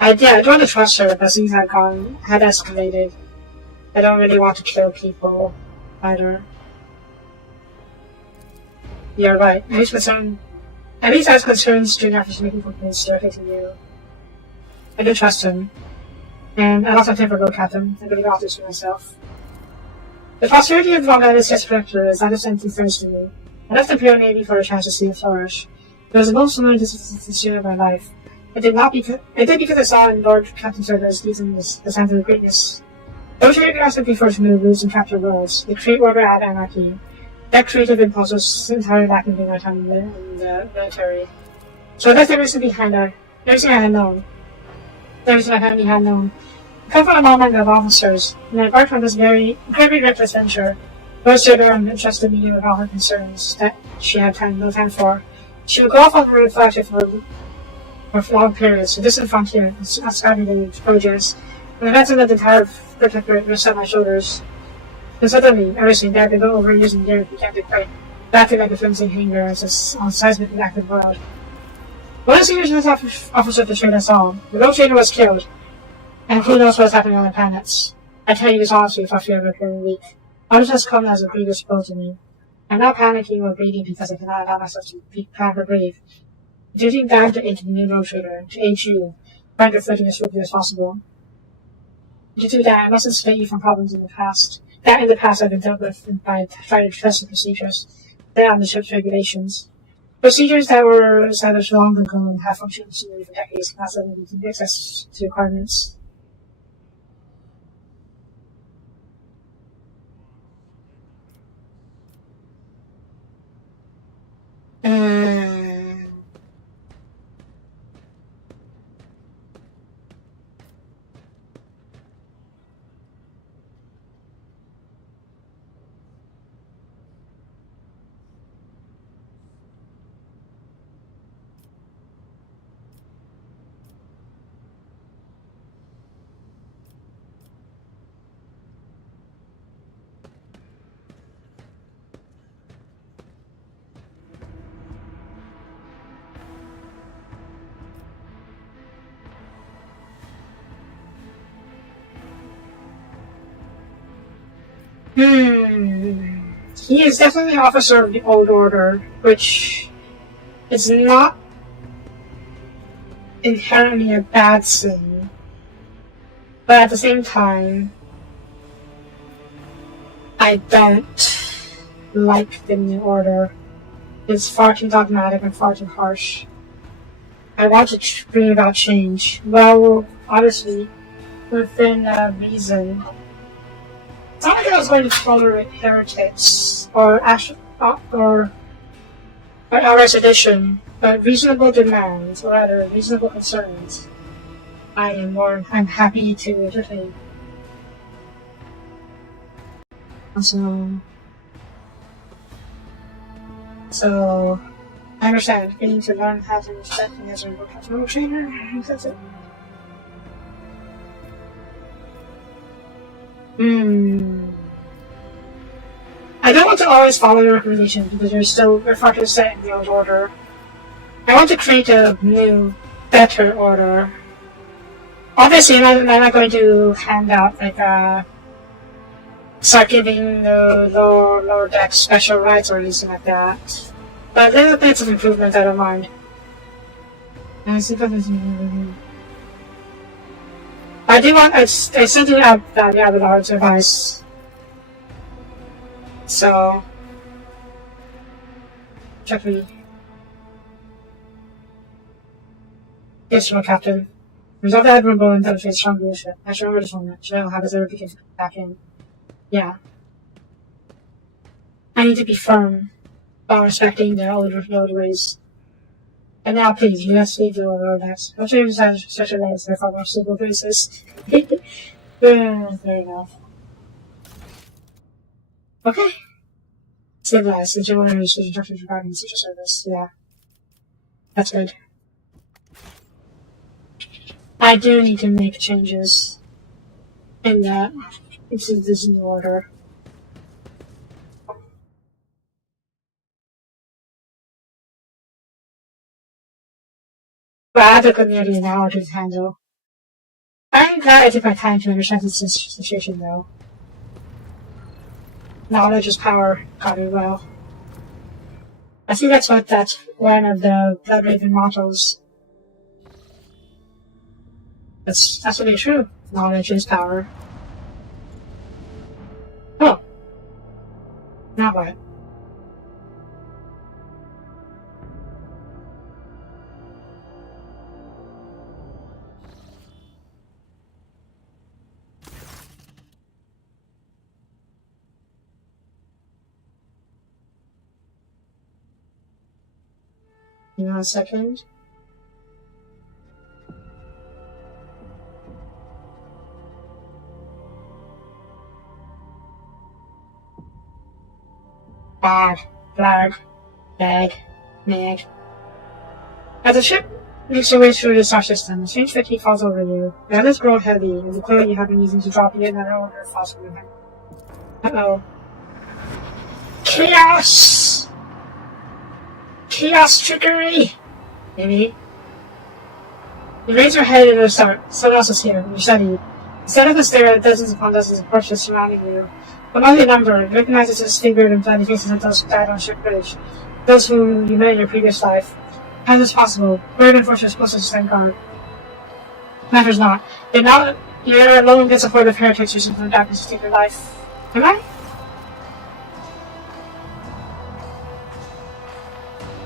I don't want to trust her, but things had escalated. I don't really want to kill people either. You're right. At least as concerns do not just making complaints directly to you. I do trust him. And I lost my temper, Lord Captain. I believe I'll do this for myself. The prosperity of Valgada's Director is not of something friends to me. I left the Imperial Navy for a chance to see it flourish. It was the most similar this year of my life. It did because I saw in Lord Captain Service using the signs of greatness. Those who are simply forced to move and capture worlds. They create order and anarchy. That creative impulse was entirely lacking during my time in the military. So I left everything behind her. Everything I had known. Everything I had known. I come from a long line of officers, and I embarked on this very reckless venture. Rose Durham entrusted me with all her concerns that she had no time for. She would go off on her flagship for long periods to distant frontier, outside the projects, and the events of the entire protectorate rested on my shoulders. And suddenly, everything that had been over years and years began to quake, acting like a flimsy hanger as a seismically active world. One of the senior officer betrayed us all. The negotiator was killed, and who knows what's happening on the planets. I tell you this honestly if I feel very weak. Others has come as a grievous blow to me. I'm not panicking or bleeding because I cannot allow myself to be proud or brave. Do you think that I have to aid the new negotiator, to aid you, trying to flirt as swiftly as possible? To do that, I must insulate you from problems in the past. That in the past I've been dealt with by trying to trust the procedures. They are on the ship's regulations. Procedures that were established long ago and have functioned smoothly for decades cannot suddenly be access to requirements. He is definitely an officer of the Old Order, which is not inherently a bad thing. But at the same time, I don't like the New Order. It's far too dogmatic and far too harsh. I want to bring about change. Well, obviously, within reason. It's not like I was going to tolerate heretics or our sedition, but reasonable demands, or rather reasonable concerns, I'm happy to entertain. So I understand. You need to learn how to respect me as a professional trainer. That's it. I don't want to always follow your recommendations because you're far too set in the old order. I want to create a new, better order. Obviously, I'm not going to hand out start giving the lower deck special rights or anything like that. But little bits of improvement, I don't mind. I sent you out the Abelard's advice. So, check me. Yes, Lord Captain. Resolve the admirable and demonstrate strong leadership. I shall remember this moment. Shall have his ever begin back in. Yeah. I need to be firm while respecting their older ways. And now, please, let's leave the road next. Don't change such a way as their far more stable basis. Fair enough. Okay. Civilized, the general instructions regarding such a service. Yeah. That's good. I do need to make changes in that. Into this new order. But I took nearly an hour to handle. I'm glad I took my time to understand this situation, though. Knowledge is power. Got it well. I think that's one of the Blood Raven mottos. That's absolutely true. Knowledge is power. Oh. Now what? Hang on a second. Bag, blag, bag, mag. As the ship makes your way through the star system, a strange fatigue falls over you. The others grow heavy, and the clothing you have been using to drop yet another order falls from your hand. Uh-oh. Chaos! Chaos trickery! Maybe. You raise your head and you start. Someone else is here. You study. Instead of the stare at dozens upon dozens of portraits surrounding you, among the number, you recognize the disfigured and bloody faces of those who died on ship bridge, those whom you met in your previous life. How is this possible? Where have been fortress closest to Vanguard? Matters not. You're alone against a horde of heretics who simply darkness to take your life. Am I?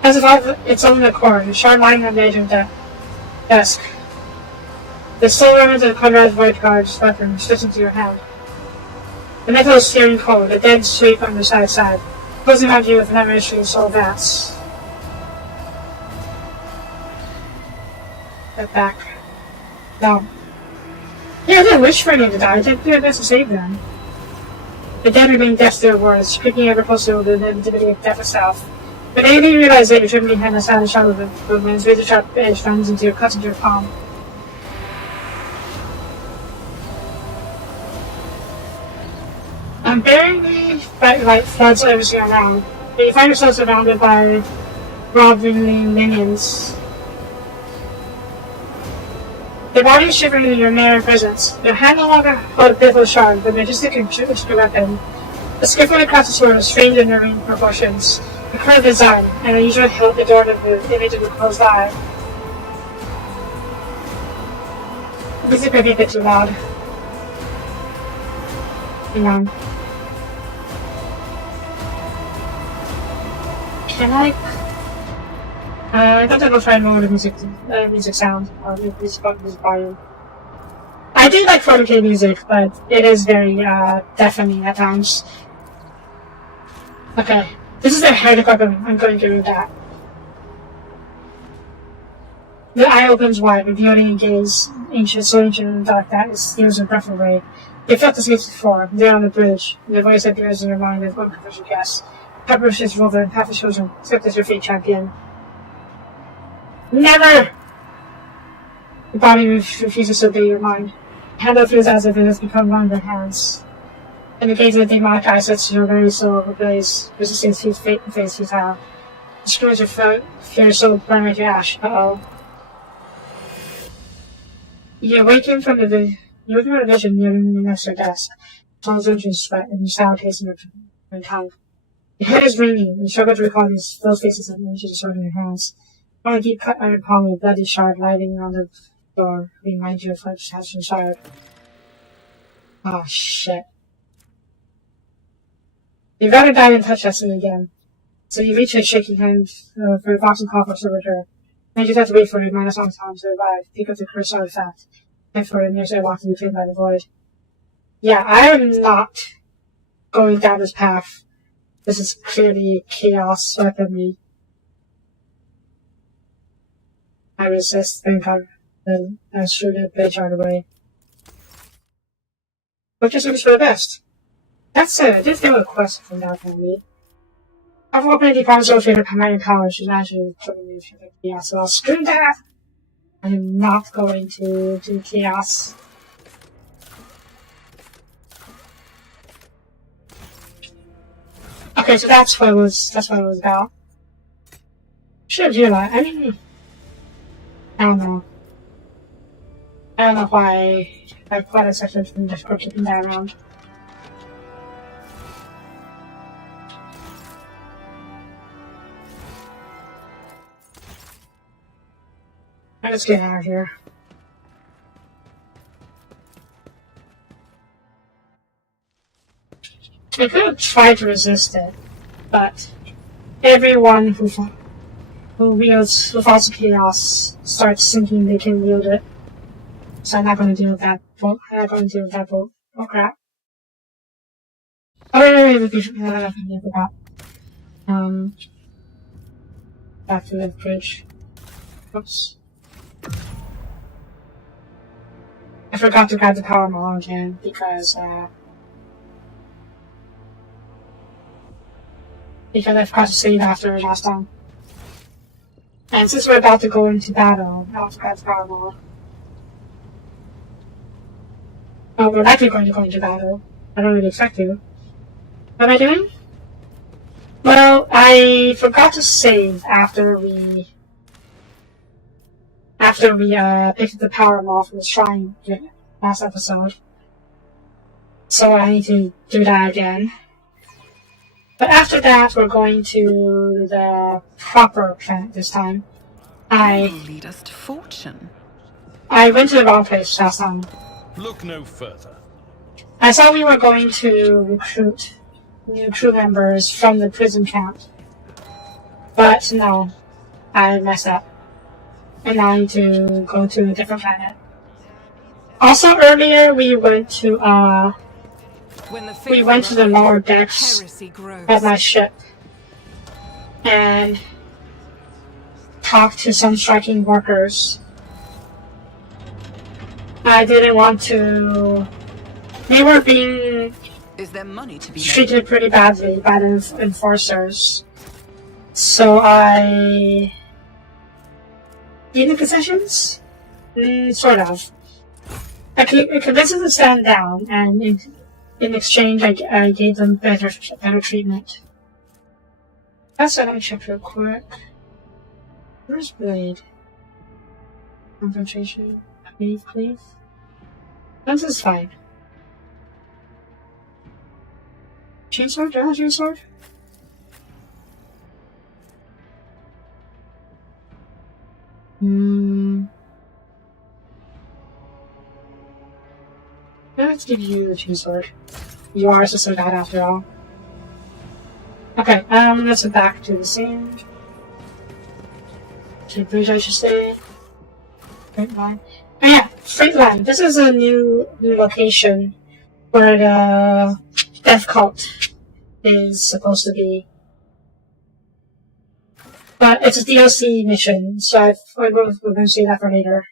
As if of its own accord, a shard lying on the edge of the desk. The sole remnant of Conrad's Void Guard's weapon slips into your hand. The metal is searing cold, a dead sweep on the side, closing around you with an emanation of soul vats. Step back. No. Yeah, I didn't wish for anyone to die. I did my best to save them. The dead remain deaf to their words, creeping ever closer with the inevitability of death itself. But anything you realize that you're driven behind the silent shadow of the movement's razor-sharp edge cuts into your palm. Barely bright light floods everything around, but you find yourself surrounded by groveling minions. Their bodies shivering in your mere presence. Your hand no longer hold a pitiful shard, but majestic and traditional weapon. The skillfully crafted sword of strange and nerving proportions, a curved design, and a usual hilt adorned with the image of a closed eye. The music might be a bit too loud. Hang on. Can I thought I would try and lower the music sound, or the music volume. I do like 40k music, but it is very, deafening at times. Okay, this is their heretic weapon. I'm going to do that. The eye opens wide, revealing a gaze, so ancient and dark that it steals your breath away. You felt this gaze before, there on the bridge, and the voice appears in your mind as one confession guess. Pepperush is rolled in half the children, except as your fate champion. Never! The body refuses to obey your mind. The hand feels as if it has become one of your hands. And the gaze of the demonic eye sets your very soul ablaze, resisting fate and face futile. The screws of fear soul burn with your ash. Uh-oh. You awaken from the vision next to your desk. Soul's urgent sweat and your sour taste in your tongue. Your head is ringing, you struggle to recall those faces and images you sword in your hands. On a deep cut iron palm with a bloody shard lighting on the floor, reminds you of what has been shard. Oh shit. You've got to die and touch Destiny again. So you reach a shaking hand for a box and call for servitor. Then you just have to wait for it minus on time to revive. Pick up the cursed artifact. And for it near to walk to be claimed by the void. Yeah, I am not going down this path. This is clearly chaos weaponry. I resist, thank God. Then I shoot the blade shard away. But just seems for the best. That said, I did feel a quest from that family. I've opened the department's associated commanding power, she's naturally putting me through the chaos, so I'll screw that! I am not going to do chaos. Okay, so that's what it was about. Should do that. I mean, I don't know. I don't know why I quite accepted from just keeping that around. Let's get out of here. We could try to resist it, but everyone who falls to chaos starts thinking they can wield it. So I'm not going to deal with that. I'm not going to deal with that boat. Oh crap! Oh wait, I forgot. Back to the bridge. Oops. I forgot to grab the power model again because I forgot to save after last time. And since we're about to go into battle, I'll grab the power model. Oh, we're actually going to go into battle. I don't really expect to. What am I doing? Well, I forgot to save after we picked the power model from the shrine last episode. So I need to do that again. But after that, we're going to the proper planet this time. Will lead us to fortune. I went to the wrong place last time. Look no further. I thought we were going to recruit new crew members from the prison camp. But no, I messed up. And now I need to go to a different planet. Also earlier we went to the lower decks of my ship and talked to some striking workers. I didn't want to. They were being treated pretty badly by the enforcers. So I gave them concessions? Sort of. I convinced them to stand down, and in exchange I gave them better treatment. That's what I check real quick. Where's Blade? Concentration. Please. This is fine. Chainsword? Do I have a chainsword? Let's give you the chainsword. You are just so bad after all. Okay, let's get back to the scene. To the bridge, I should say. Great line. Oh yeah, Freightland. This is a new location where the death cult is supposed to be. But it's a DLC mission, so we're going to see that for later.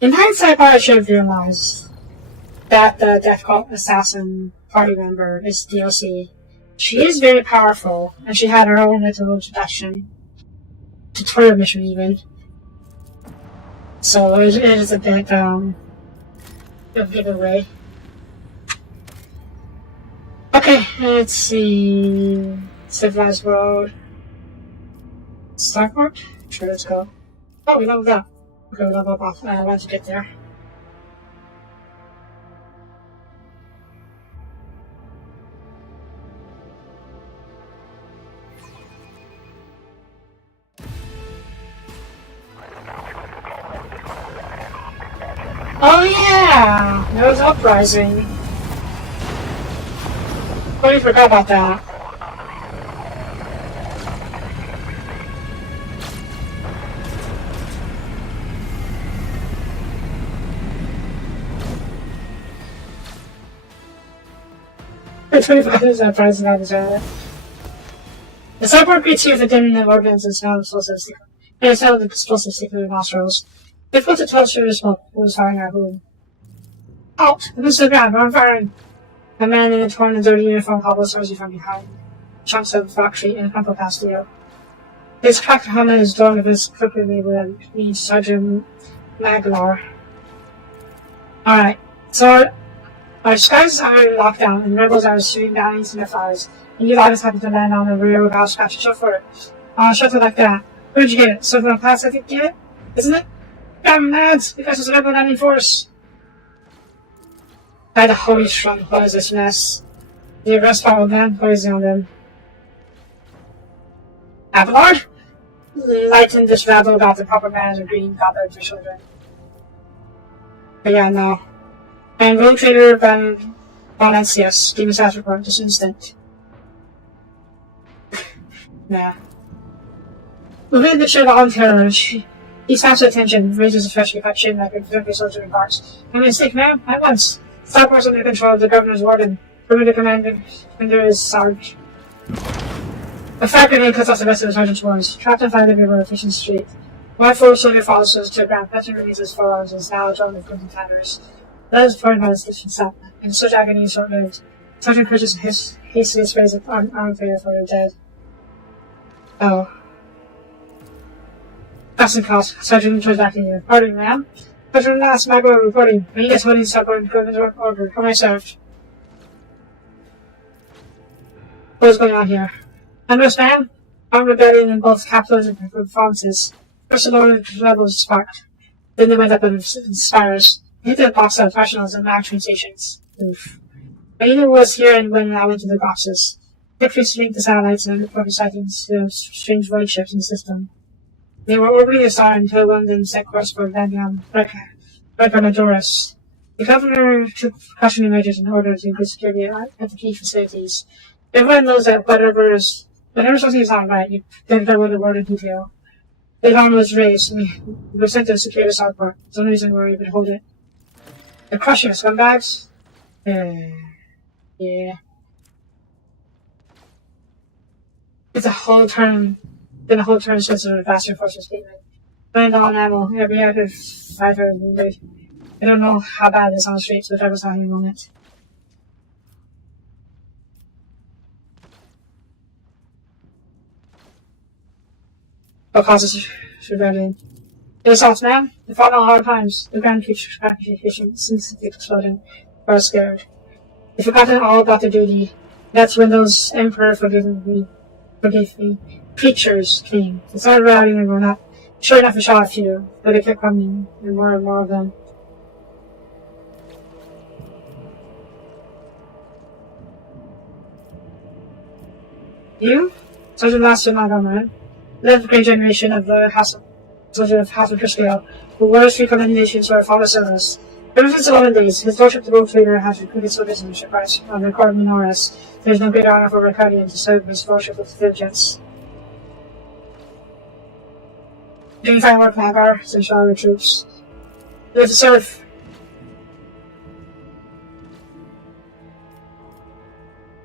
In hindsight, I should have realized that the Death Cult Assassin party member is DLC. She is very powerful, and she had her own little introduction. Tutorial mission, even. So it is a bit, of a giveaway. Okay, let's see. Civilized World. Starport? Sure, let's go. Oh, we leveled up. Okay, we leveled up. I want to get there. Oh yeah! There was Uprising. Totally forgot about that. I totally forgot there's Uprising on this earlier. The cyborg greets you with a dim ordnance and smell of explosive secret. And the smell of explosive secret in nostrils. Difficult to tell through the smoke who was firing at whom. Halt! This is the ground, I'm firing! A man in a torn and dirty uniform hobbles towards you from behind. Chunks of factory and crumpled past you. His cracked helmet is drawn with his crookedly with reads Sergeant Maglar. Alright, so Our skies are in lockdown, and rebels are shooting down into the fires, and you guys happen to land on the rear of our scratch chauffeur. Shuttle like that. Where'd you get it? So from the past, I think you get it? Isn't it? Damn lads, because it's a rebel landing force. By the holy shrunk, what is this mess? The arrest our old man, what is on them? Abelard? Lighten this rabble about the proper manners of greeting copper for children. But yeah, no. And road trader Van Valencius, give me status report this instant. Nah. Within the shell on terror, he snaps attention, raises a freshly cut chin like a drunken soldier in parts. I'm mistake, ma'am, at once. Stop us under control of the governor's warden. Perimeter commander is Sarge. A fire grenade cuts off the rest of the sergeant's wounds. Trapped and fighting over Efficient Street. One full soldier follows us to the ground, touching releases forearms and is now drawn with crimson tatters. That is pouring by the station sap, and such agony is short-lived. Sergeant Curtis hastily sprays an arm prayer for the dead. Oh. Fasten cost. Sergeant turns back to you. Pardon, ma'am. Sergeant last Magro reporting. When you get holding supper and governor's order, come I served. What is going on here? Understand? Armed rebellion in both capitals and provinces. First the lower levels sparked. Then they went up in spires. Hit the box of professionals and mag train stations. Oof. Raina was here and when I went to the boxes. Victories linked the satellites and reported sightings of strange void ships in the system. They were orbiting the star until one of them set course for Vandium Recamadoris. The governor took precautionary measures in order to increase security at the key facilities. Everyone knows that whenever something is not right, you then go with the word in detail. The alarm was raised, and we were sent to secure the southport. There's no reason we're able to hold it. They're crushing us, scumbags. Yeah. It's a whole turn. Been a whole turn since the vast reinforcement statement. Land on ammo, every active fighter is wounded. I don't know how bad this on the streets, but I was having a moment. What causes rebellion? The assaults, man. They fought on hard times. The grand clarification since the exploding were scared. They forgotten all about their duty. That's when those emperor forgave me. Preachers came. They started routing everyone up. Sure enough, we shot a few, but they kept coming, and more of them. You? Sergeant Master Montgomery. Led the great generation of the House of Crisco, who wore his three commendations to our father Silas. Ever since 11 days, his lordship the World Trader has recruited soldiers in shipwrights on record Minoris. There is no greater honor for Ricardian to serve his lordship with diligence. Doing fine work, Magar, said Charlotte troops. We have to serve.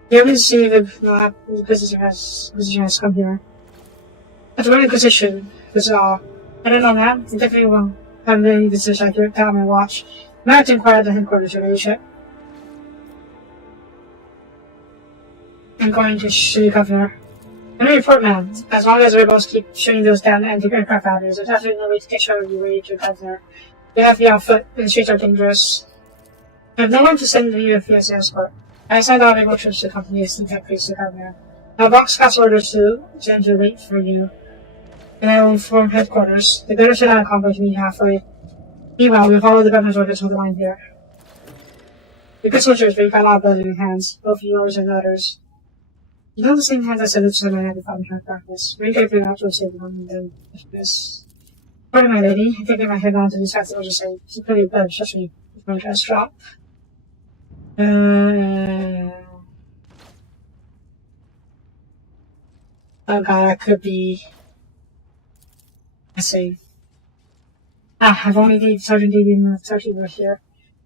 You haven't seen the position has come here. At the running position, this is all. I don't know, ma'am. I definitely won't have any decision I can down my watch. I have to inquire at the headquarters, your ladyship. I'm going to shoot the governor. Let me report, ma'am. As long as the rebels keep shooting those damn anti-aircraft batteries, there's absolutely no way to get sure of your way to the governor. You have to be on foot, and the streets are dangerous. I have no one to send you if he has escort. I assigned all rebel troops to accompany us and take place to the governor. Now, Vox Castle orders to send to wait for you. And I will inform headquarters. They better send out a convoy to meet halfway. Meanwhile, we'll follow the governor's orders on the line here. You're good soldiers, but you've got a lot of blood in your hands, both yours and others. You know the same hands I said it's my hand if I'm trying to practice. Maybe I could actually save them and then this. Pardon my lady, I can't get my head on to these facts that I'll just say. It's pretty bad, trust me, if my dress drop. Oh god, I could be. Let's see. I've only needed Sergeant Davy and the Turkey were here.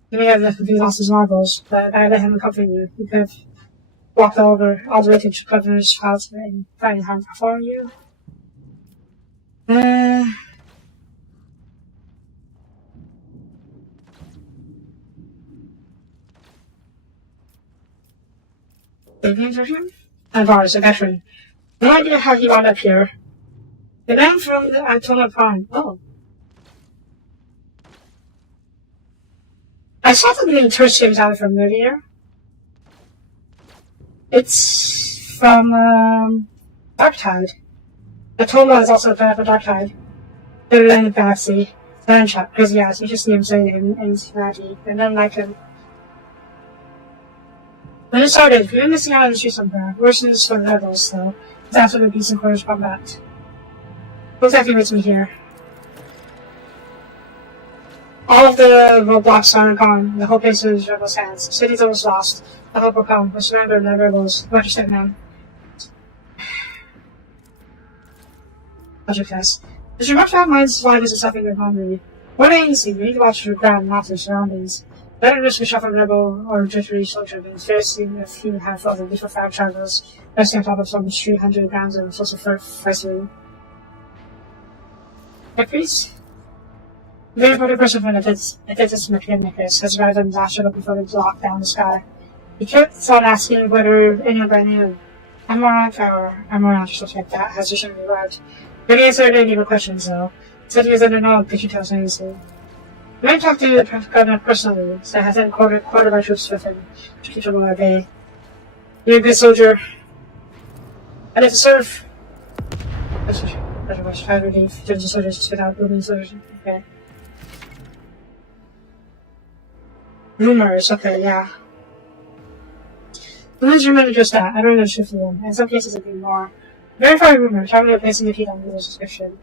He may have lost his marbles, but I let him accompany you. He could have walked over all the way to the governor's house and find hard to follow you. Davian Sergeant? Varus, a veteran. No idea how he wound up here. The man from the Antola Prime. Oh. I saw the name Toast James out from earlier. It's from Dark Tide. The Toma is also bad for Dark Tide. They're in the backseat. Shot, because yes, you just see him saying it and he's magic, and then like him. When it started, we were missing out on the streets somewhere. Worse than for the levels, though. It's after the decent quarters combat. Looks like he meets me here. All of the roadblocks are gone. The whole place is in rebels' hands. The city's almost lost. The hope will come. We're surrounded by rebels. What you said, man? Logic test. Does your martial mind survive as a suffering your hungry? What agency? You need to watch your ground, not your surroundings. Better risk a shot from rebel or jittery soldier than seriously if human handfuls of different fire travelers resting on top of some 300 grams of explosive fertilizer. Priest? Very important person from the Fitz Mechanicus has arrived and lashed up before they block down the sky. He kept on asking whether anyone by name, Amaranth or Amaranth or something like that, has recently arrived. But he answered any of the questions, though. Said he was under no obligation to tell us anything. We might talk to the governor personally, so I have sent quarter of our troops with him to keep him at bay. You're a good soldier. I'd like to serve. I relieve the soldiers without moving soldiers. Okay. Rumors, okay, yeah. Rumors remember just that. I don't know the truth of them. In some cases, a bit more. Verify rumors. How many are placing the feet on the description?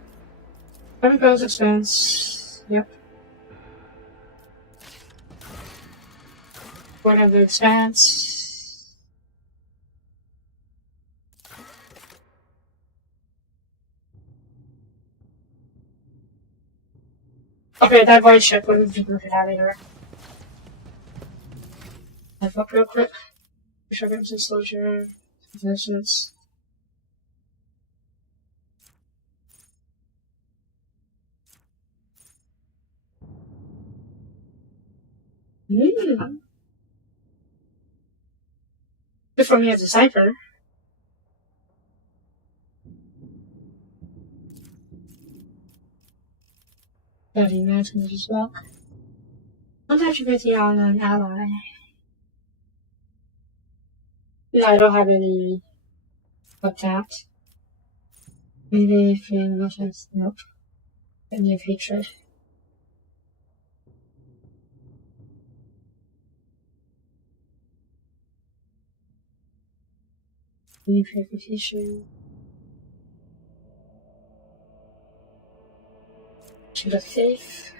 Chemicals expense. Yep. One of the expense. Okay, that white ship. We'll look at that later. I've looked real quick. Sugar's disclosure. Investments. Good for me as a cipher. Daddy Matt's gonna just walk. Sometimes you get the on an ally. No, I don't have any of that. Maybe if you not has nope. Any of hatred. Any purification. Should have faith.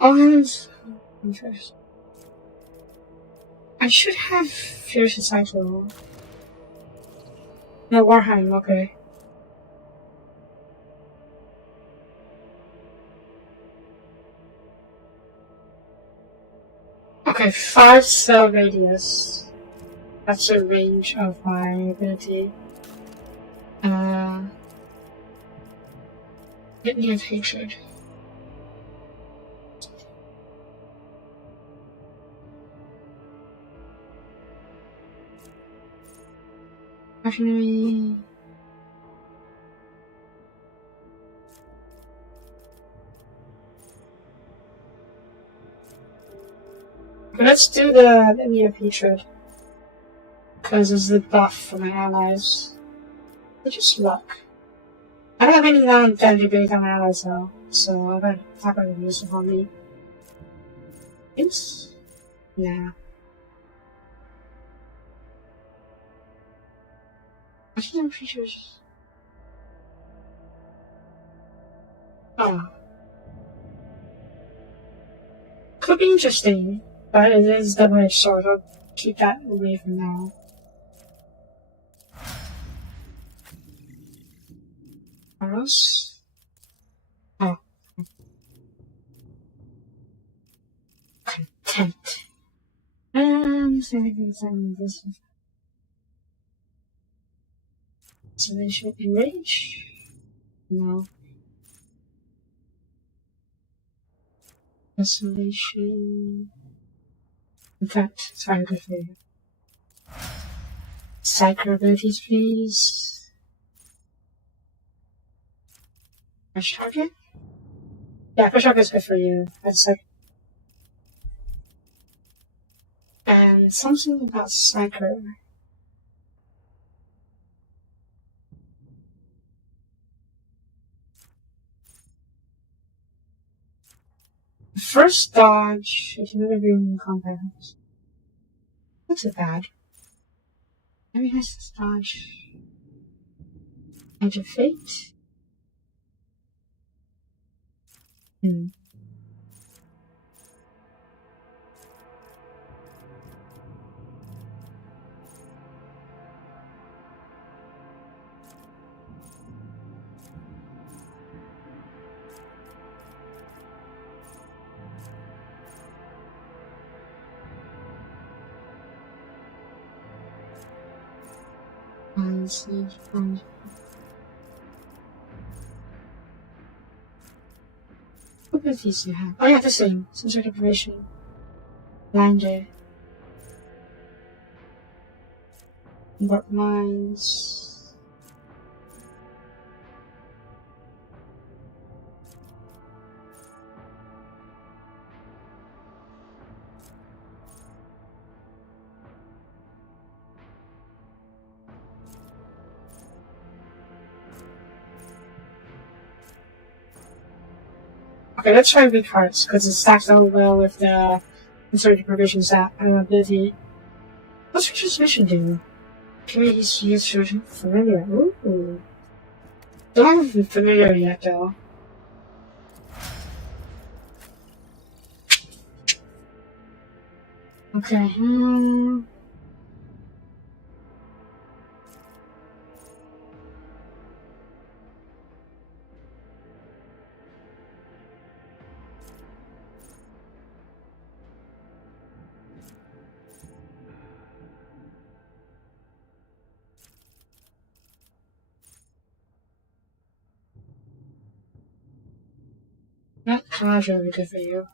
Arms. Interest. I should have fierce cycle. No, Warheim, okay. Okay, 5 cell radius. That's the range of my ability. Litany of hatred. Machinery. Let's do the Litany of Hatred. Because it's the buff for my allies. Which is luck. I don't have any non-deadly ability on my allies though, so I'm not going to use it on me. Oops. Nah. Machinery features. Oh. Could be interesting, but it is double-edged sword. I'll keep that away from now. Else? Oh. Content. This isolation enrage? No. Isolation. In fact, sorry, good for you. Psycho abilities, please. Fresh target? Yeah, push-up is good for you. That's like... And something about Psycho. First dodge, if you never been in combat. Not too bad. Maybe has this dodge. Edge of Fate? Siege. What abilities do you have? Oh yeah, the same. Sensor deprivation. Blinder. Warp mines. Okay, let's try weak hearts, because it stacks out well with the sensor deprivation stat ability. What's Richard's mission do? Okay, he's used familiar. Ooh. Don't have been familiar yet, though. Okay, Not casual would be good for you.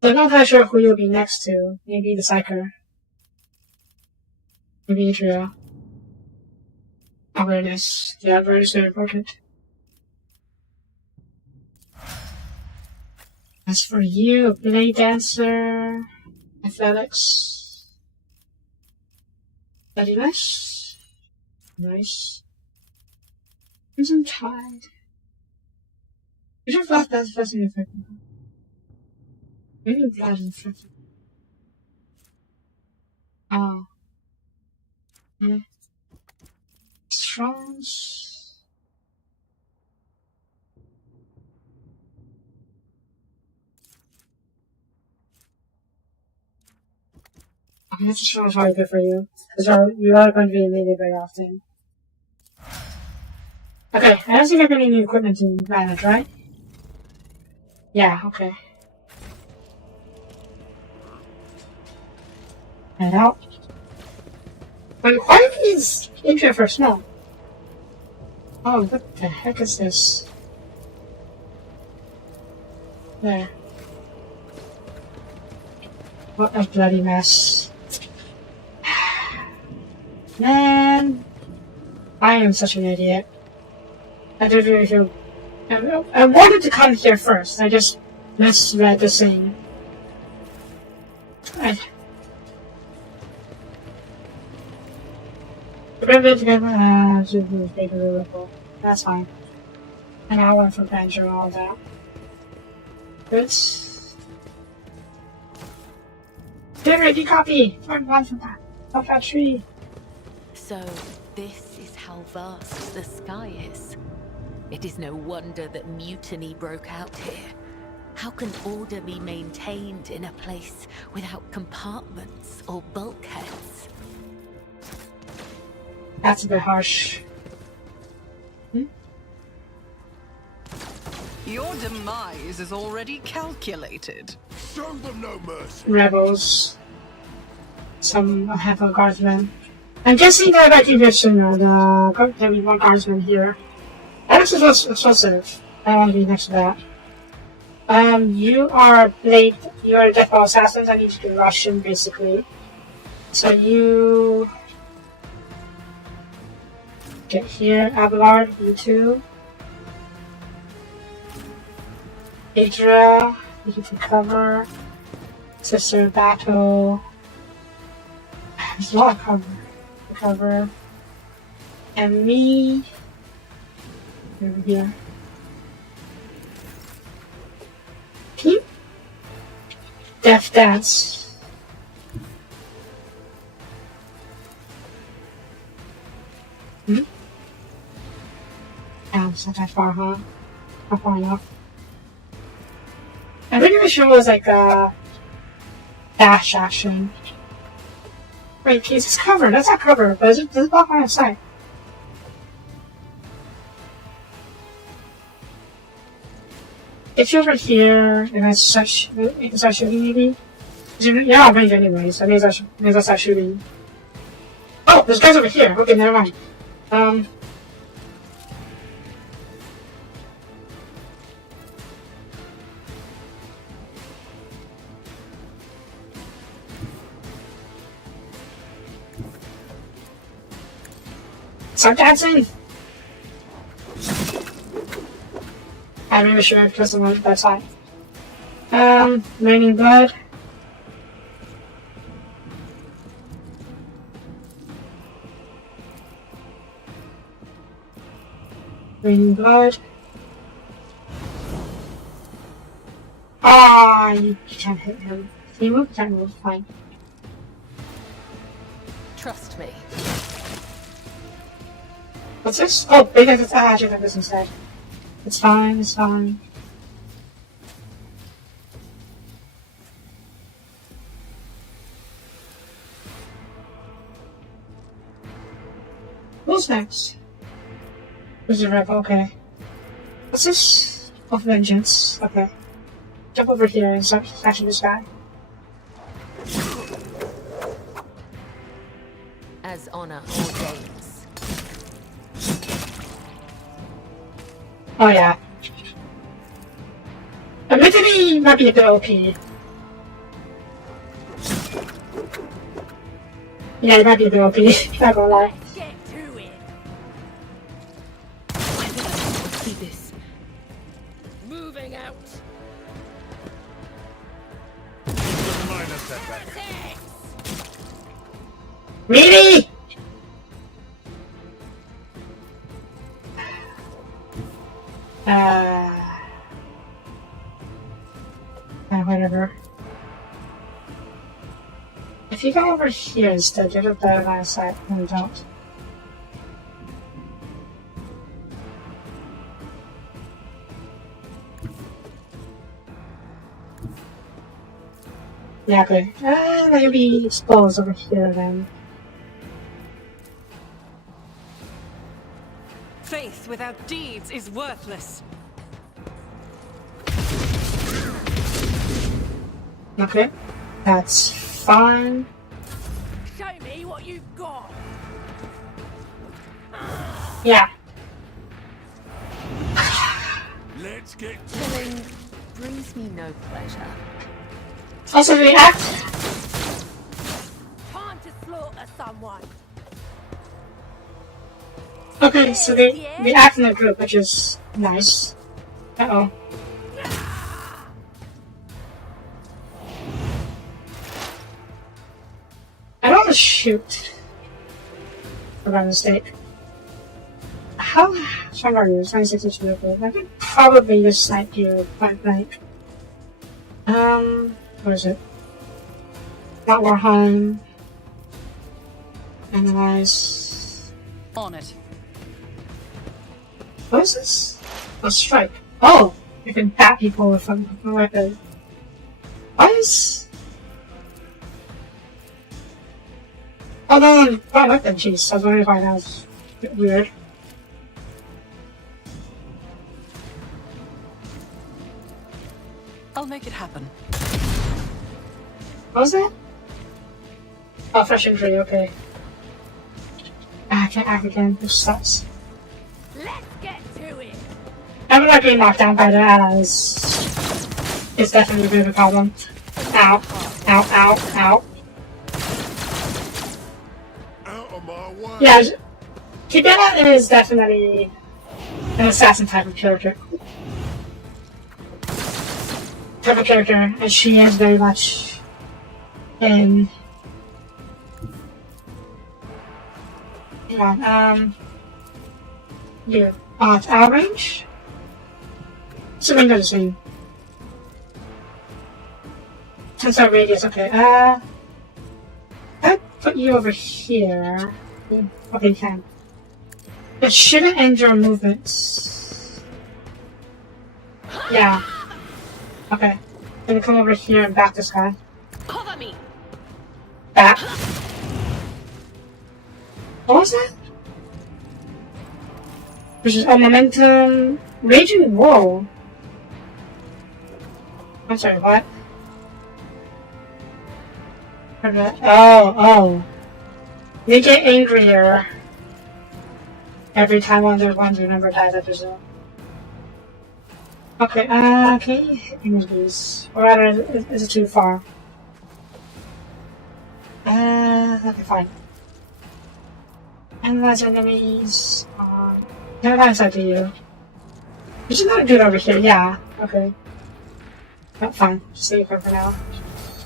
So I'm not quite sure who you'll be next to. Maybe the Psyker. Maybe Adria. Awareness. Yeah, very important. As for you, Blade Dancer, Athletics, Steadiness, nice. Crimson Tide. You should have that's passing effect. Maybe Blood Infected. Oh. Yeah. Strongs. Okay, that's just not how good for you. Because you are going to be needed very often. Okay, I don't think I have any new equipment to manage, right? Yeah, okay. Head out. Wait, why are these intro for smell? Oh, what the heck is this? There. What a bloody mess. Man, I am such an idiot. I don't really feel... I wanted to come here first, I just misread the thing. That's fine. And I went for Banjo and all that. Good. Favorite, you copy! Find one from that. Up that tree. So, this is how vast the sky is. It is no wonder that mutiny broke out here. How can order be maintained in a place without compartments or bulkheads? That's a bit harsh. Your demise is already calculated. Show them no mercy. Rebels. Some handful of guardsmen. I'm guessing that I can get sooner. There'll be one guardsman here. Alex is explosive. I don't want to be next to that. You are Death Ball Assassins. I need to do Russian, basically. So you get here, Abelard, you too. Adria, looking for cover. Sister battle. There's a lot of cover. And me. Over here. Peep. Death Dance. It's not that far, huh? Not far enough. I think wish it was like a dash action. Wait, Keys, it's covered. That's not covered, but there's a block on the side. If you're over here, and I start shooting, maybe? You're not range anyway, so maybe I start shooting. Oh, there's guys over here. Okay, never mind. Start dancing! I maybe should have pressed the one that side. Raining blood. Raining blood. Ah, you can't hit him. Can you move? Can't move. Fine. Trust me. What's this? Oh, because it's actually like this instead. It's fine, it's fine. Who's next? Who's the rep? Okay. What's this? Of vengeance. Okay. Jump over here and start catching this guy. As honor ordains. Oh yeah. Admittedly, might be a bit OP. Yeah, it might be a bit OP, not gonna lie. Get to it. I think I see this. Moving out. Minor setback. Really? Whatever. If you go over here instead, get a better line of sight. No, don't. Yeah, okay. They'll be exposed over here then. Faith without deeds is worthless. Okay, that's fine. Show me what you've got. Yeah. Let's get Killing brings me no pleasure. Also, the act. Time to slaughter someone. Okay, so they act in a group, which is nice. Uh-oh. I don't want to shoot. By mistake. How strong are you? 26 inch vehicle. I could probably just snipe you point blank. What is it? Not Warheim. Analyze. On it. What is this? A strike. Oh! You can bat people with a weapon. What is... Oh no, not weapon, jeez. I was wondering why that was a bit weird. I'll make it happen. What was that? Oh, fresh injury, okay. I can't act again, this sucks. Let's get to it. I'm not getting knocked down by the allies. It's definitely a bit of a problem. Ow. Ow, ow, ow. out of my way. Yeah, Kibera is definitely an assassin type of character. type of character, and she is very much in, yeah, our range? Something the same. Tensor radius, okay, I'd put you over here. Okay, you can. It shouldn't end your movements. Yeah. Okay. Then come over here and back this guy. Cover me. Back. What was that? Which is momentum. Raging Whoa. I'm sorry, what? Oh. They get angrier every time one of their number dies, I presume. Okay, okay, images. Or rather, is it too far? Okay, fine. Analyze enemies. Can I answer to you? You should not do it over here, yeah. Okay. Oh, fine. Just leave her for now.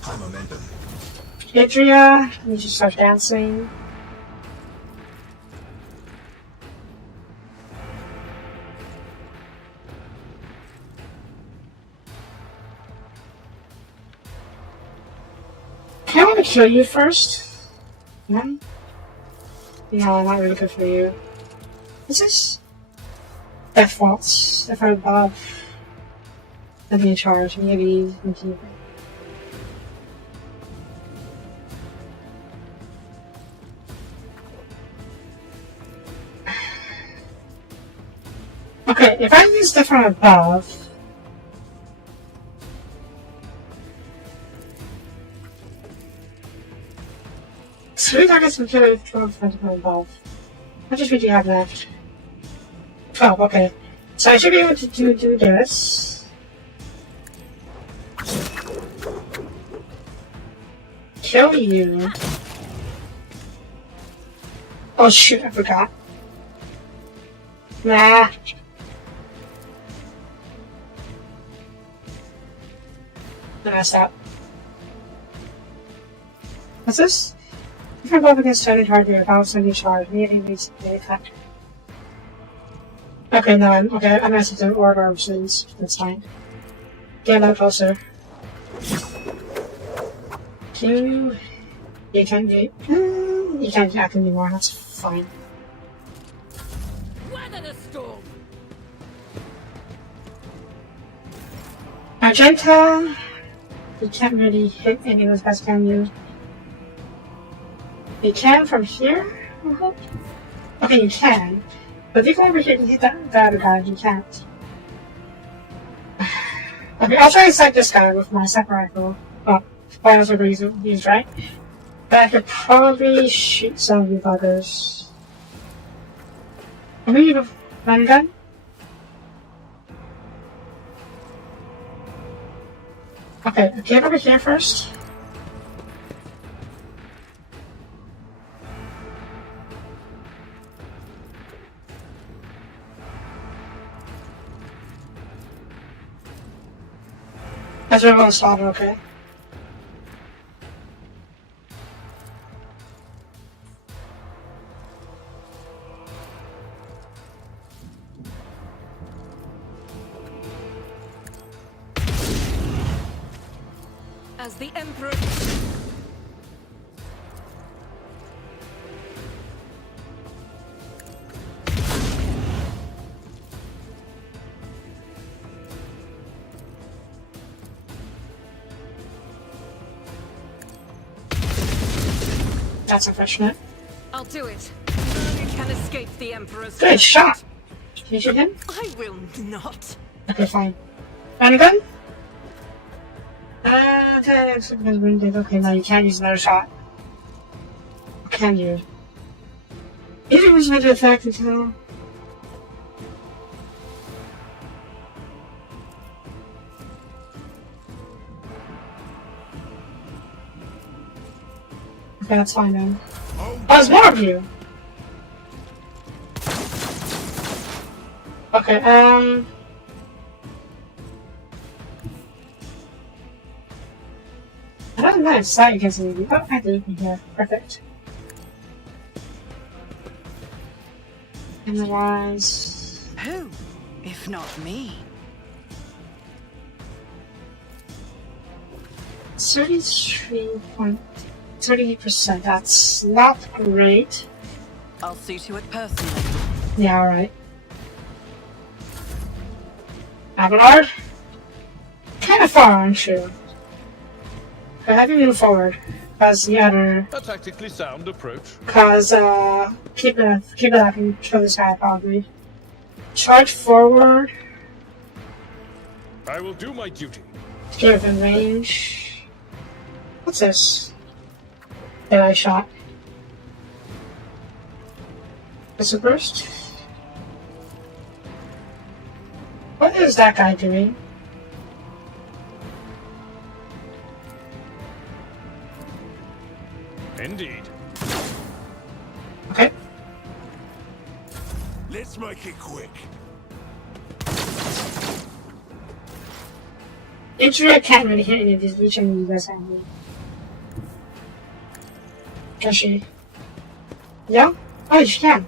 High momentum. Idria, you should start dancing. I want to kill you first. No? No, not really good for you. What's this? Death faults. If I'm above. Let me in charge. Maybe. Okay, if I use stuff from above. Three targets can kill with 12 from above. How much would you have left? 12, okay. So I should be able to do this. Kill you. Oh shoot, I forgot. Nah. I messed up. What's this? If you're above against target hardware, I'll send you charge. Immediately leads to the attack. Okay, no, I'm messing with the order of sins. That's fine. Get a little closer. You can't get. You can't act anymore. That's fine. Weather the storm. Argenta. You can't really hit any of those guys, can you? You can from here, I hope? Okay, you can. But if you go over here and hit that other guy, you can't. Okay, I'll try to sight this guy with my second rifle. Oh, spoilers are used, right? But I could probably shoot some of you buggers. Are we have a gun gun? Okay, get over here first. As everyone's slaughter, okay? As the Emperor. That's unfortunate. I'll do it. None can escape the Emperor's. Good shot! Can you shoot him? I will not. Okay, fine. And a gun? Okay, it's wounded. Okay, now you can't use another shot. Or can you? You didn't use another effect until. Okay, that's fine then. Oh, there's more of you! Okay, don't have sight against me. Oh, I do. Yeah, perfect. Otherwise... Who, if not me? 33.38%. That's not great. I'll see to it personally. Yeah, alright. Abelard? Kind of far, aren't you? But have you move forward? Because the other... A tactically sound approach. Because, keep it up and kill this guy, probably. Charge forward. I will do my duty. Get within range. What's this? That I shot. It's a burst? What is that guy doing? Indeed. Okay. Let's make it quick. Injury, I can't really hit any of these each of you guys have me. Can she? Yeah? Oh, she can.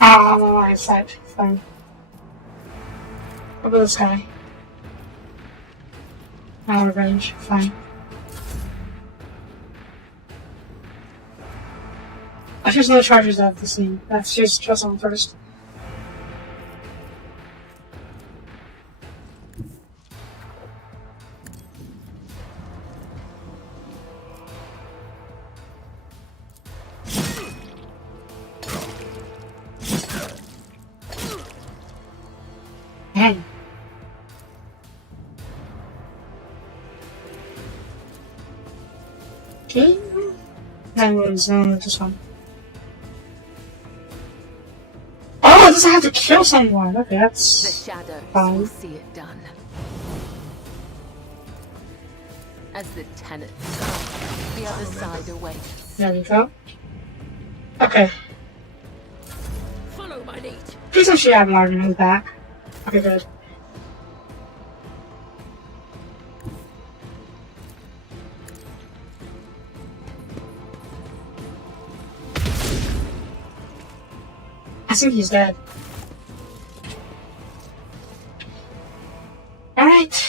Ah, I'm on the right side. Fine. What about this guy? Out of range. Fine. I just no charges out of the scene. Let's just trust on first. Hey. Okay. That was this one. Oh, it doesn't have to kill someone. Okay, The that's shadows fine. will see it done. As the tenants come, the other side awaits. There we go. Okay. Follow my lead. Please actually have Marvin in his back. Okay, good. I think he's dead. Alright.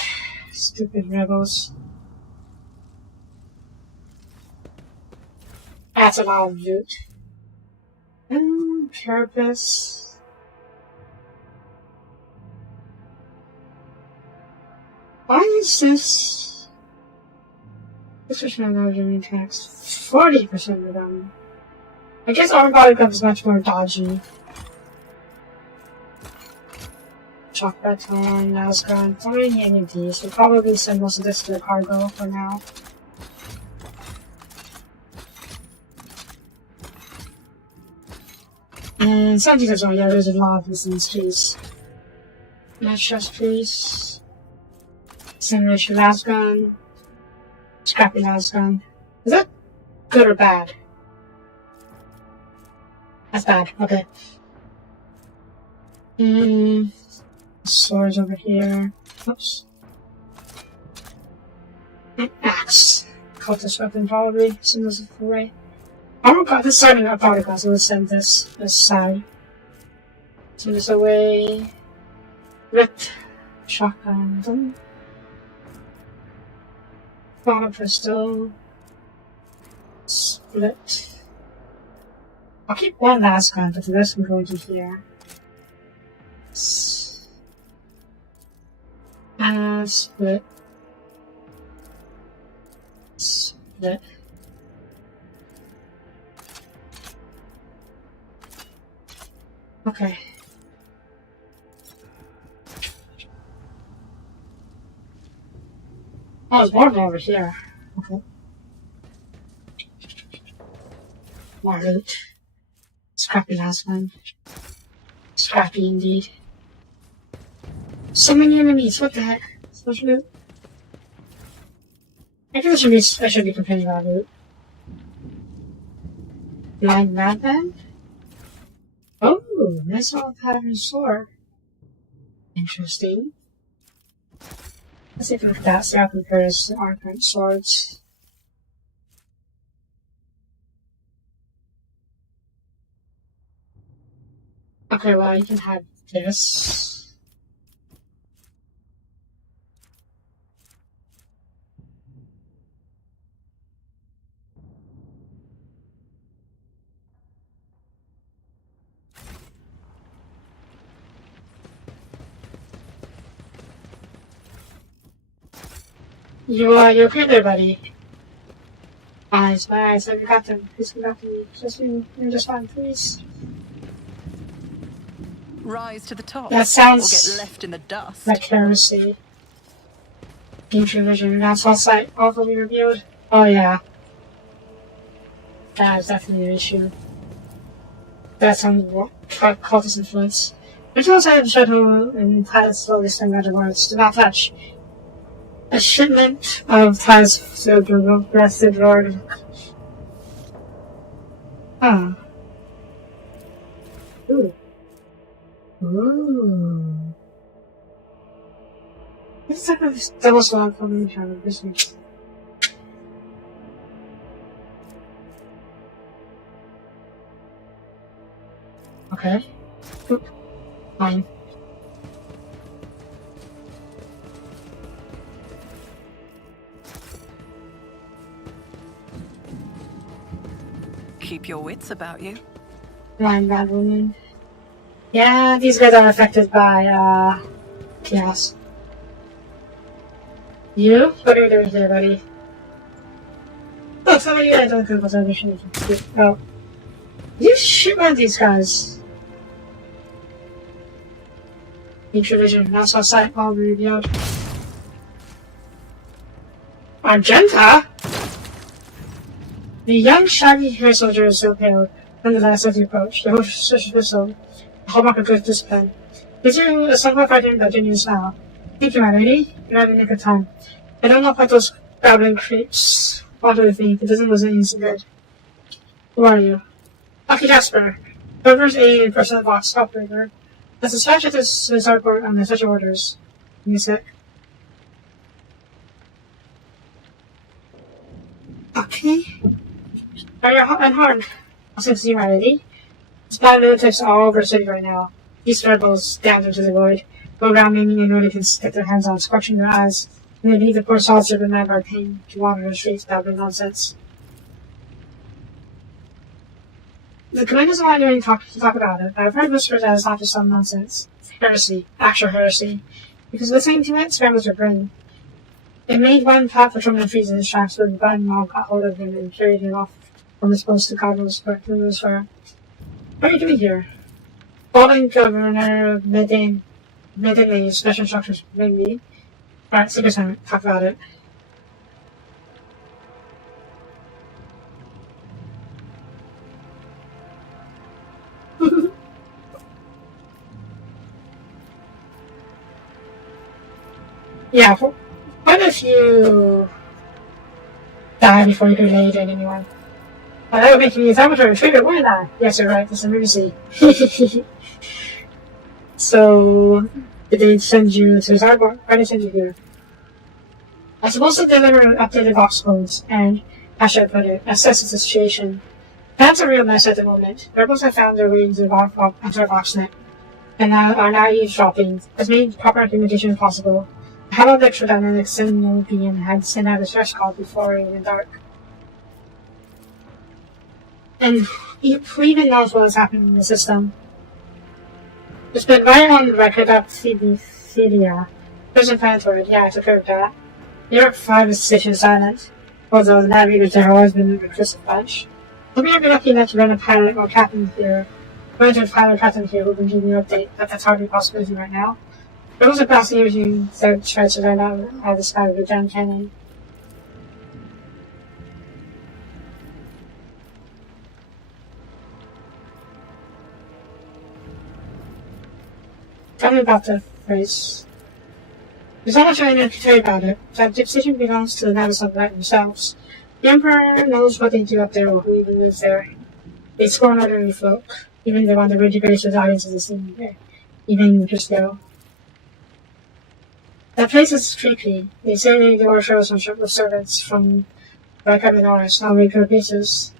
Stupid rebels. That's a lot of loot. Purpose. Why is this? This is not doing tax. 40% of them. I guess our body becomes much more dodgy. Chocolate on, Nasgran, finding any of these. We'll probably send most of this to the cargo for now. And something as well, yeah, there's a lot of these in this case. Match chest piece. Simulation last gun. Scrappy last gun. Is that good or bad? That's bad, okay. Swords over here. Oops. An axe. Cultist weapon, probably. Symbols of array. Oh god, this is starting a particle, so let's send this side. Send this away. Rip. Shotgun. Bottom pistol. Split. I'll keep one last gun, but the rest can go into here. Split. Split. Okay. Oh, there's more over here. Okay. More loot. Scrappy last one. Scrappy indeed. So many enemies, what the heck? So much loot. I think I should be complaining about loot. Blind madman? Oh, missile pattern sword. Interesting. Let's take a look at that, see how it compares to our current swords. Okay, well, you can have this. You okay there, buddy? Eyes, my eyes, have you got them? Please come back to me. You're just fine, please. Rise to the top. That Or sounds get left in the dust. like heresy. Future vision, that's all sight, all will be revealed. Oh yeah. That is definitely an issue. That sounds cultist influence. Which also had shuttle and Taz slowly send out words. Do not touch. A shipment of Taz rested Lord. Huh. Ooh. Ooh. This type of double slog from each other this week. Okay. Oop. Fine. Keep your wits about you. Blind bad woman. Yeah, these guys are affected by, chaos. You? What are you doing here, buddy? Oh, some of you guys don't think what's over shooting. Oh. You shoot one of these guys. Future vision, now saw sight, all revealed. Argenta? The young, shaggy hair soldier is so pale, nonetheless, as you approach. The host such a whistle, a hallmark of good discipline. Gives you a somewhat fighting but genuine smile. Thank you, my lady. You're having a good time. I don't know what those babbling creeps want with me, but doesn't listen so good. Who are you? Lucky Jasper. Whoever's a personal box operator. Let's dispatch at this airport on the special orders. Give me a sec. Okay. Are you unharmed? I'll send to you, my lady. This bad militias are all over the city right now. These rebels down into the void. Go around maiming anyone who can get their hands on, scorching their eyes, and they leave the poor souls driven mad by pain to wander the streets babbling nonsense. The command doesn't want anyone to talk about it, but I've heard whispers that it's not just some nonsense. Heresy. Actual heresy. Because listening to it scrambles your brain. It made one top patrolman freeze in his tracks when the button mob got hold of him and carried him off from his post to Cardinal's Square. What are you doing here? Following Governor Medin's special instructions from me. Alright, so guess I'm talk about it. Yeah, what if you die before you can relate to anyone? Well, that would make me that much of a trigger, wouldn't I? Yes, you're right, it's an emergency. So, did they send you to Zarborg? Why did they send you here? I'm supposed to deliver updated box codes, and, how should I put it, assess the situation. That's a real mess at the moment. Rebels have found their way into our Voxnet, and are now eavesdropping. Has made proper communication possible. How electrodynamic Synopian had sent out a stress call before it went dark. And who even knows what has happened in the system? It's been right on the record that Thedia. Prison Planetoid, yeah, I took care of that. New York 5 is station silent, although the navigators there have always been a reclusive bunch. Maybe I'd be lucky enough to run a pilot or captain here. Run a pilot or captain here who can give me an update, but that's hardly a possibility right now. Rebels are passing using third stretches right now out of the sky with the Grand Canyon. Tell me about the race. There's not much I need to tell you about it. That decision belongs to the Navisons themselves. The Emperor knows what they do up there or who even lives there. They score an ordinary folk. Even they want to really grace the audiences to see there. Even just go. That place is creepy. They say they do shows on ship with servants from Norris on a regular basis.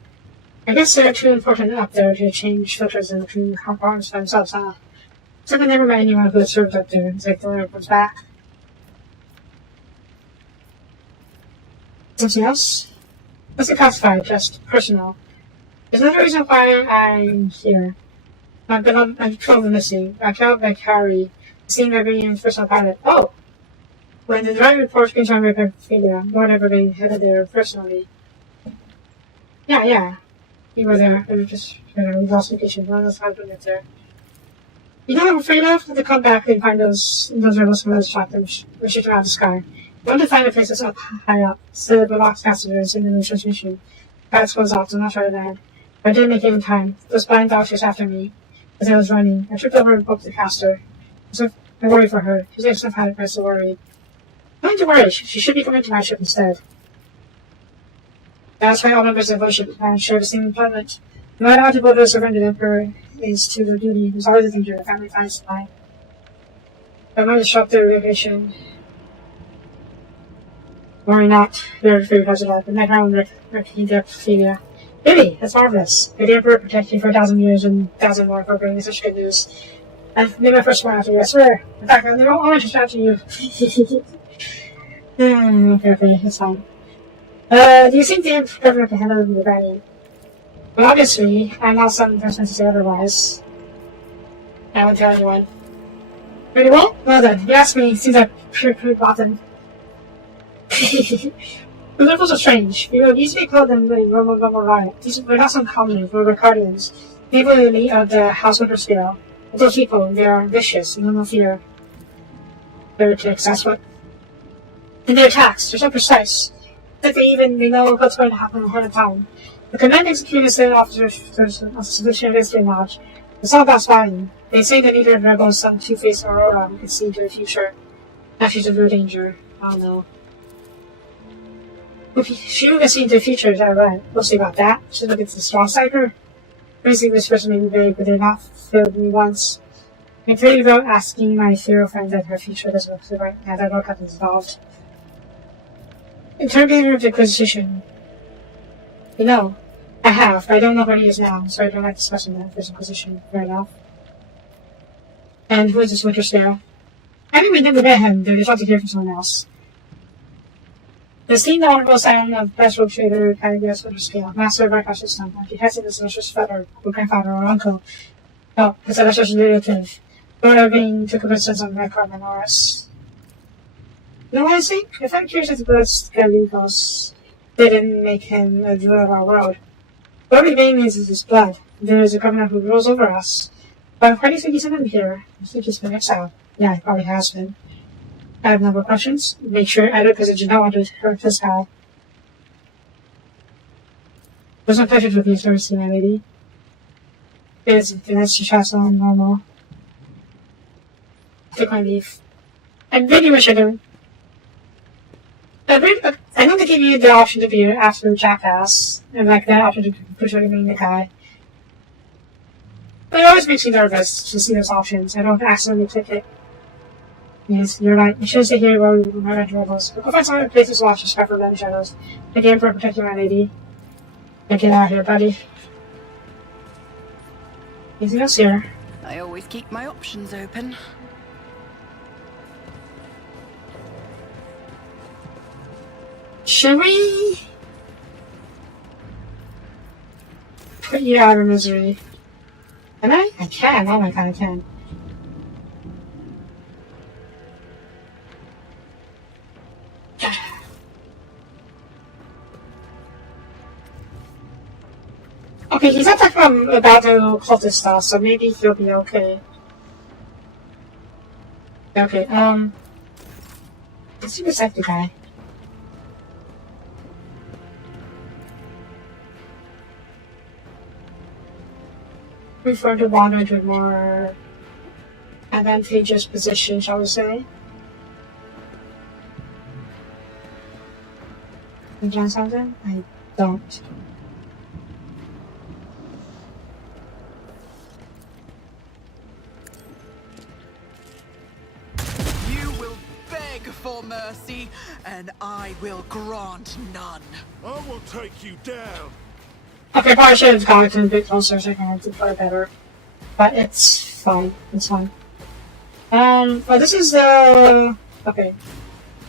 I guess they're too important up there to change filters in between compartments by themselves, huh? So I never met anyone who had served up there. It's like the owner comes back. Something else? What's it classified? Just personal. There's another reason why I'm here. I've been on 12 missing. I traveled by Harry, seen by being in personal pilot. Oh! When the driver reports being trying to failure, not ever being headed there personally. Yeah. You were there. We were just, we lost location. One of those times when you're there. You know what I'm afraid of? That they come back and find those rebels from those shotguns we're shooting out of the sky. I want to find a place that's up high up, so that the lost passengers in the new transmission. That goes off, so I'm not sure of that. But I didn't make it in time. Those blind dogs chased after me as I was running. I tripped over and broke the caster. So I worry for her. She's just had a price to worry. Don't you worry, she should be coming to my ship instead. That's why all members of the ship share the same employment. No matter how devoted or surrendered the Emperor is to their duty, there's always a danger the family finds by. I want to disrupt their regulation. Worry not, they're very positive, but my ground repeat their failure. Really, that's marvelous. May the Emperor protect you for 1,000 years and 1,000 more for bringing such good news. I've made my first one after you, I swear. In fact, I'm only just after you. Okay, that's fine. Do you think the government can handle the rebellion? Well, obviously, I'm not some person to say otherwise. I won't tell anyone. Pretty well? Well then, you asked me, it seems like pretty rotten. The liberals are strange. You know, these we call them the Roman riot. These were not some commoners, we're Ricardians. People in the elite of the householder scale. But those people, they are vicious and no fear. Heretics, that's what. And their attacks, they're so precise that they know what's going to happen ahead of time. The command executing state officers of sufficient history knowledge. It's all about spying. They say that neither of the rebels, some two-faced Aurora, could see into the future. Now she's in real danger. I don't know. She can see into the future, is that right? We'll see about that. Should look at the straw cypher. Basically, this person may be vague, but they're not filled me once. I can tell you without asking my hero friend that her future doesn't look so right now that Lorca is involved. Interrogator of the Inquisition. You know, I have, but I don't know where he is now, so I don't like discussing that first Inquisition right now. And who is this Winter Scale? I mean, we never met him, though there's lots to hear from someone else. The steam honorable son of best road trader Carigas Winter Scale, master of our cash system, and he has his illustrious father, or grandfather, or uncle. No, his illustrious relative. Lord of being took a instance on my carbon Norris. You know what I think? If I'm curious if the birds Galigos didn't make him a ruler of our world. What remains is his blood. There is a governor who rules over us. But why do you think he sent him here? I think he's been exiled. Yeah, he probably has been. I have no more questions. Make sure I do because I do not want to hurt this guy. It was my pleasure to be a service, my lady. It is the next chassis on normal. Take my leave. I really wish I didn't. I know they give you the option to be an absolute jackass, and like that option to portray being the guy. But it always makes me nervous to see those options. I don't accidentally click it. Yes, you're right. You should stay here while we are at rebels. But go find some other places to watch the sky for them shadows. Thank you for protecting my lady. Now get out of here, buddy. Anything else here? I always keep my options open. Should we put you out of misery? Can I? I can. Oh my god, I can. Okay, he's not talking about the cultist stuff, so maybe he'll be okay. Okay, let's see the second guy. Prefer to wander into a more advantageous position, shall we say? You John something? I don't. You will beg for mercy, and I will grant none. I will take you down. Okay, probably should have gotten a bit closer so I can play better. But it's fine. It's fine. But this is okay.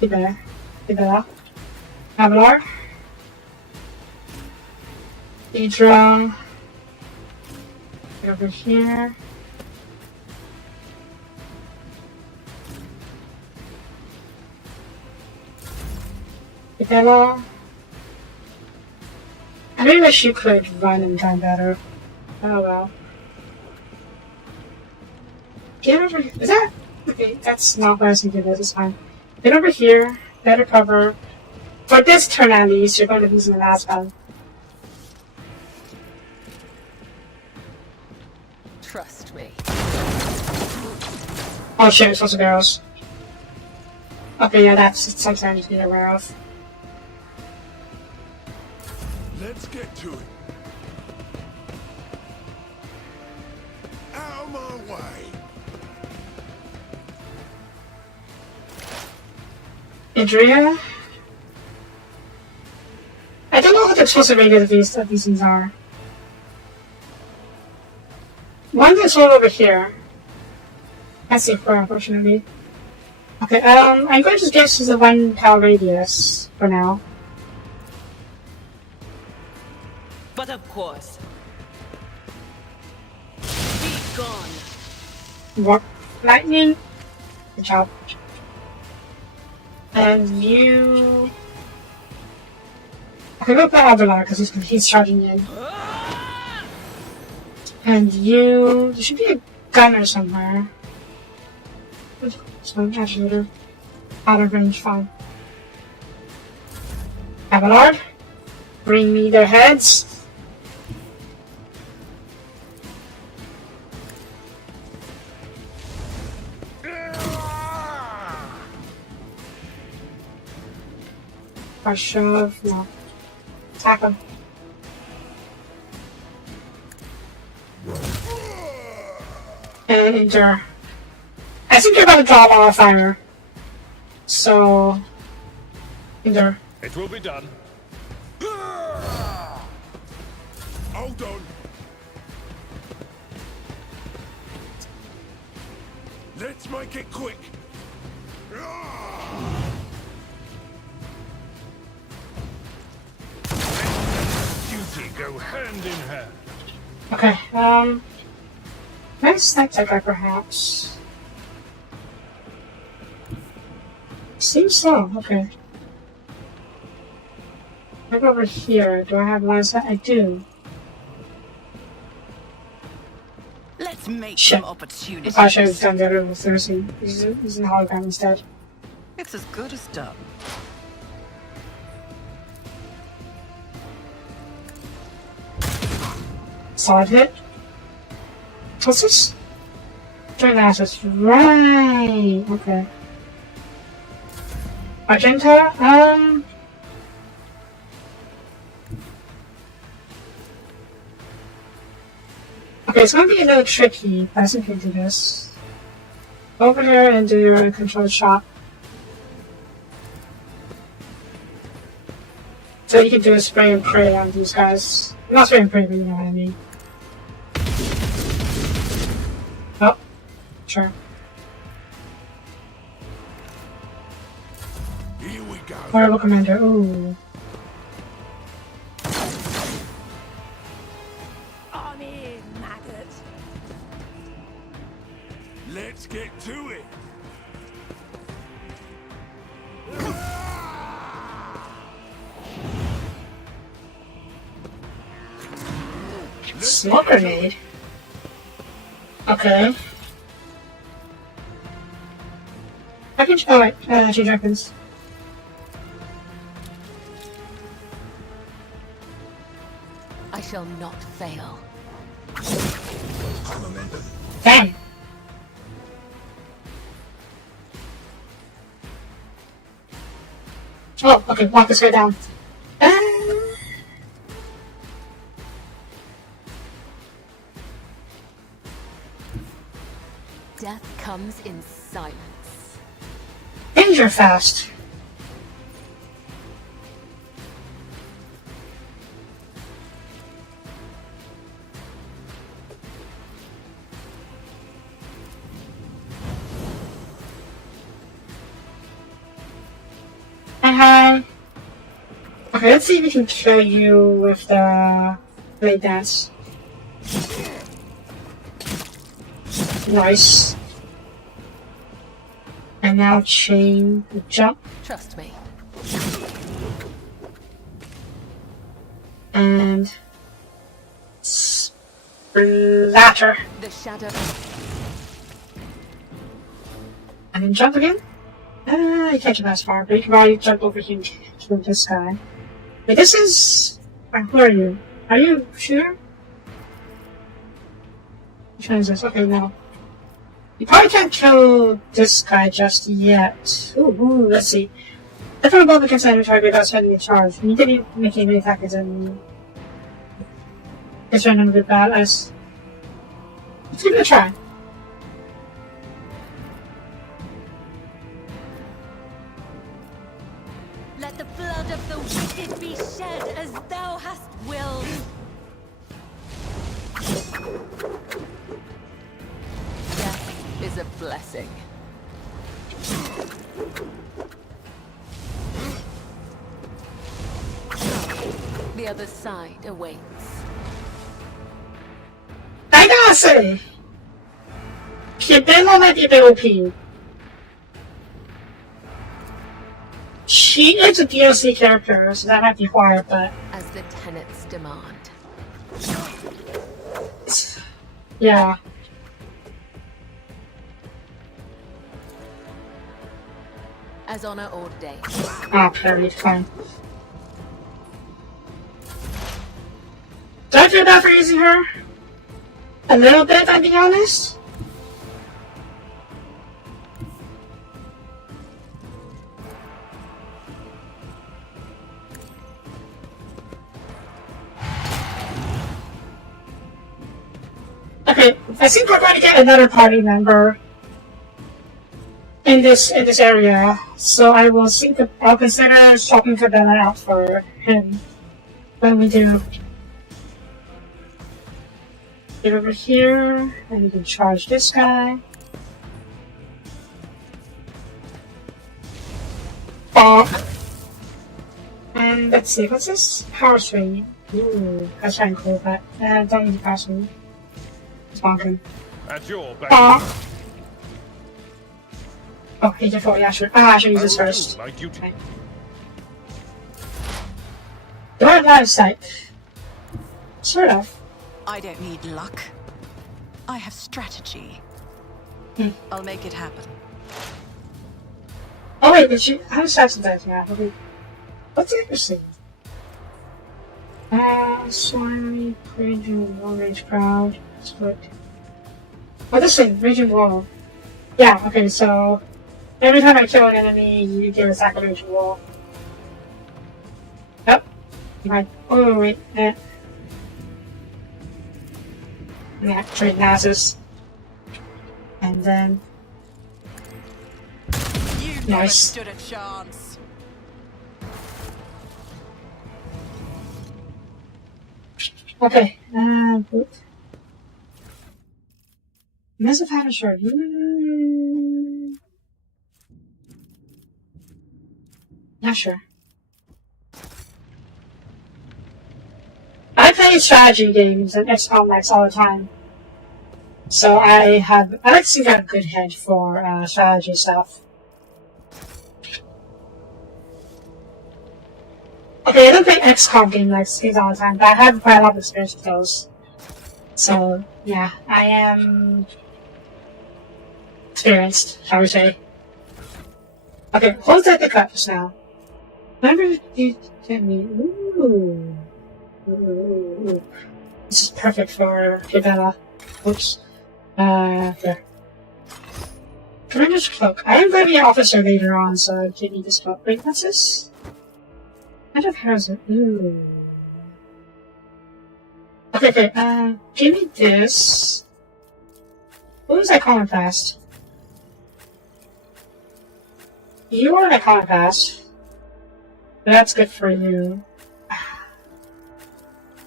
Get better. Get better. Avalar. Idra. Get over here. Isabella. I really wish you could run and gun better. Oh well. Get over here. Is that? Okay, that's not what I was thinking of this time. Get over here. Better cover. For this turn at least, you're going to be using the last gun. Trust me. Oh shit, it's supposed to be arrows. Okay, yeah, that's something I need to be aware of. Let's get to it. Out of my way. Idria? I don't know what the explosive rate of these things are. One that's all over here. That's the four, unfortunately. Okay, I'm going to just guess it's a 1 power radius for now. But of course. Be gone. What? Lightning? Good job. And you... Okay, go play Avalar because he's charging in. And you... There should be a gunner somewhere. So actually they're out of range, fine. Avalar? Bring me their heads. Or shove, no. Attack him. And endure. I think you're about to drop on fire. So endure. It will be done. Hold on. Let's make it quick. Duty go hand in hand. Okay, nice snack attacker perhaps. Seems so, okay. Look over here. Do I have one set? I do. Let's make Shit. some opportunities. I should have done the other with Thursday. Using the hologram instead. It's as good as done. Solid hit. What's this? Join the assets. Right. Okay. Argenta, okay, it's gonna be a little tricky, but I think we can do this. Over here and do your controlled shot. So you can do a spray and pray on these guys. Not spray and pray, but you know what I mean. Oh, sure. Here we go. Horrible commander, ooh. On in, maggot. Let's get to it. Smoke grenade? Okay. I can. Oh, wait. 2 seconds. I shall not fail. Dang. Oh, okay. Walk this guy down. Death comes in silence. Danger fast. Okay, let's see if we can kill you with the blade dance. Nice. And now chain jump. Trust me. And splatter. The shadow. And then jump again. You can't jump as far, but you can probably jump over here to this guy. Wait, this is... Who are you? Are you sure? Which one is this? Okay, no. You probably can't kill this guy just yet. Ooh, let's see. If I'm above against enemy target without spending a charge, you need to be making many attackers and... It's running a bit bad. Let's give it a try. Let the blood of the wicked be shed as thou hast willed. Death is a blessing. The other side awaits. I gotta say, Kibella might be a bit OP. She is a DLC character, so that might be hard, but... As the tenets demand. Yeah. As honor ordained. Ah, parry, fine. Do I feel bad for using her? A little bit, if I'm being honest. Okay, I think we're going to get another party member in this area, so I will think I'll consider swapping Cabela out for him when we do. Get over here, and we can charge this guy. And let's see, what's this? Power swing. Ooh, that's kind of cool, but don't need the power swing. It's bonking. At your back. Oh, he did yeah, sure. I should use this first. My duty. Okay. Do I have line of sight? Sort of. I don't need luck. I have strategy. I'll make it happen. Oh wait, did you? How does that sometimes happen? What's interesting? Slimy, raging, long range crowd, split. Oh, this thing, raging wall. Yeah, okay, so every time I kill an enemy, you get a sack of raging wall. Yep. Oh wait, yeah, trade Nasus. And then... You never Nice. stood a chance. Okay, boot. Massive Hatter Sword. Not sure. I play strategy games and XCOM Max all the time. So I actually got a good head for strategy stuff. Okay, I don't play XCOM games all the time, but I have quite a lot of experience with those. So, yeah, I am experienced, shall we say. Okay, hold that the cut just now. Remember you did me. Ooh. Ooh. This is perfect for Cabela. Oops. There. Commander's Cloak. I am going to be an officer later on, so I give me this cloak. Wait, what's this? I don't have it. Ooh. Okay, give me this. What was I calling fast? You are an icon pass. That's good for you.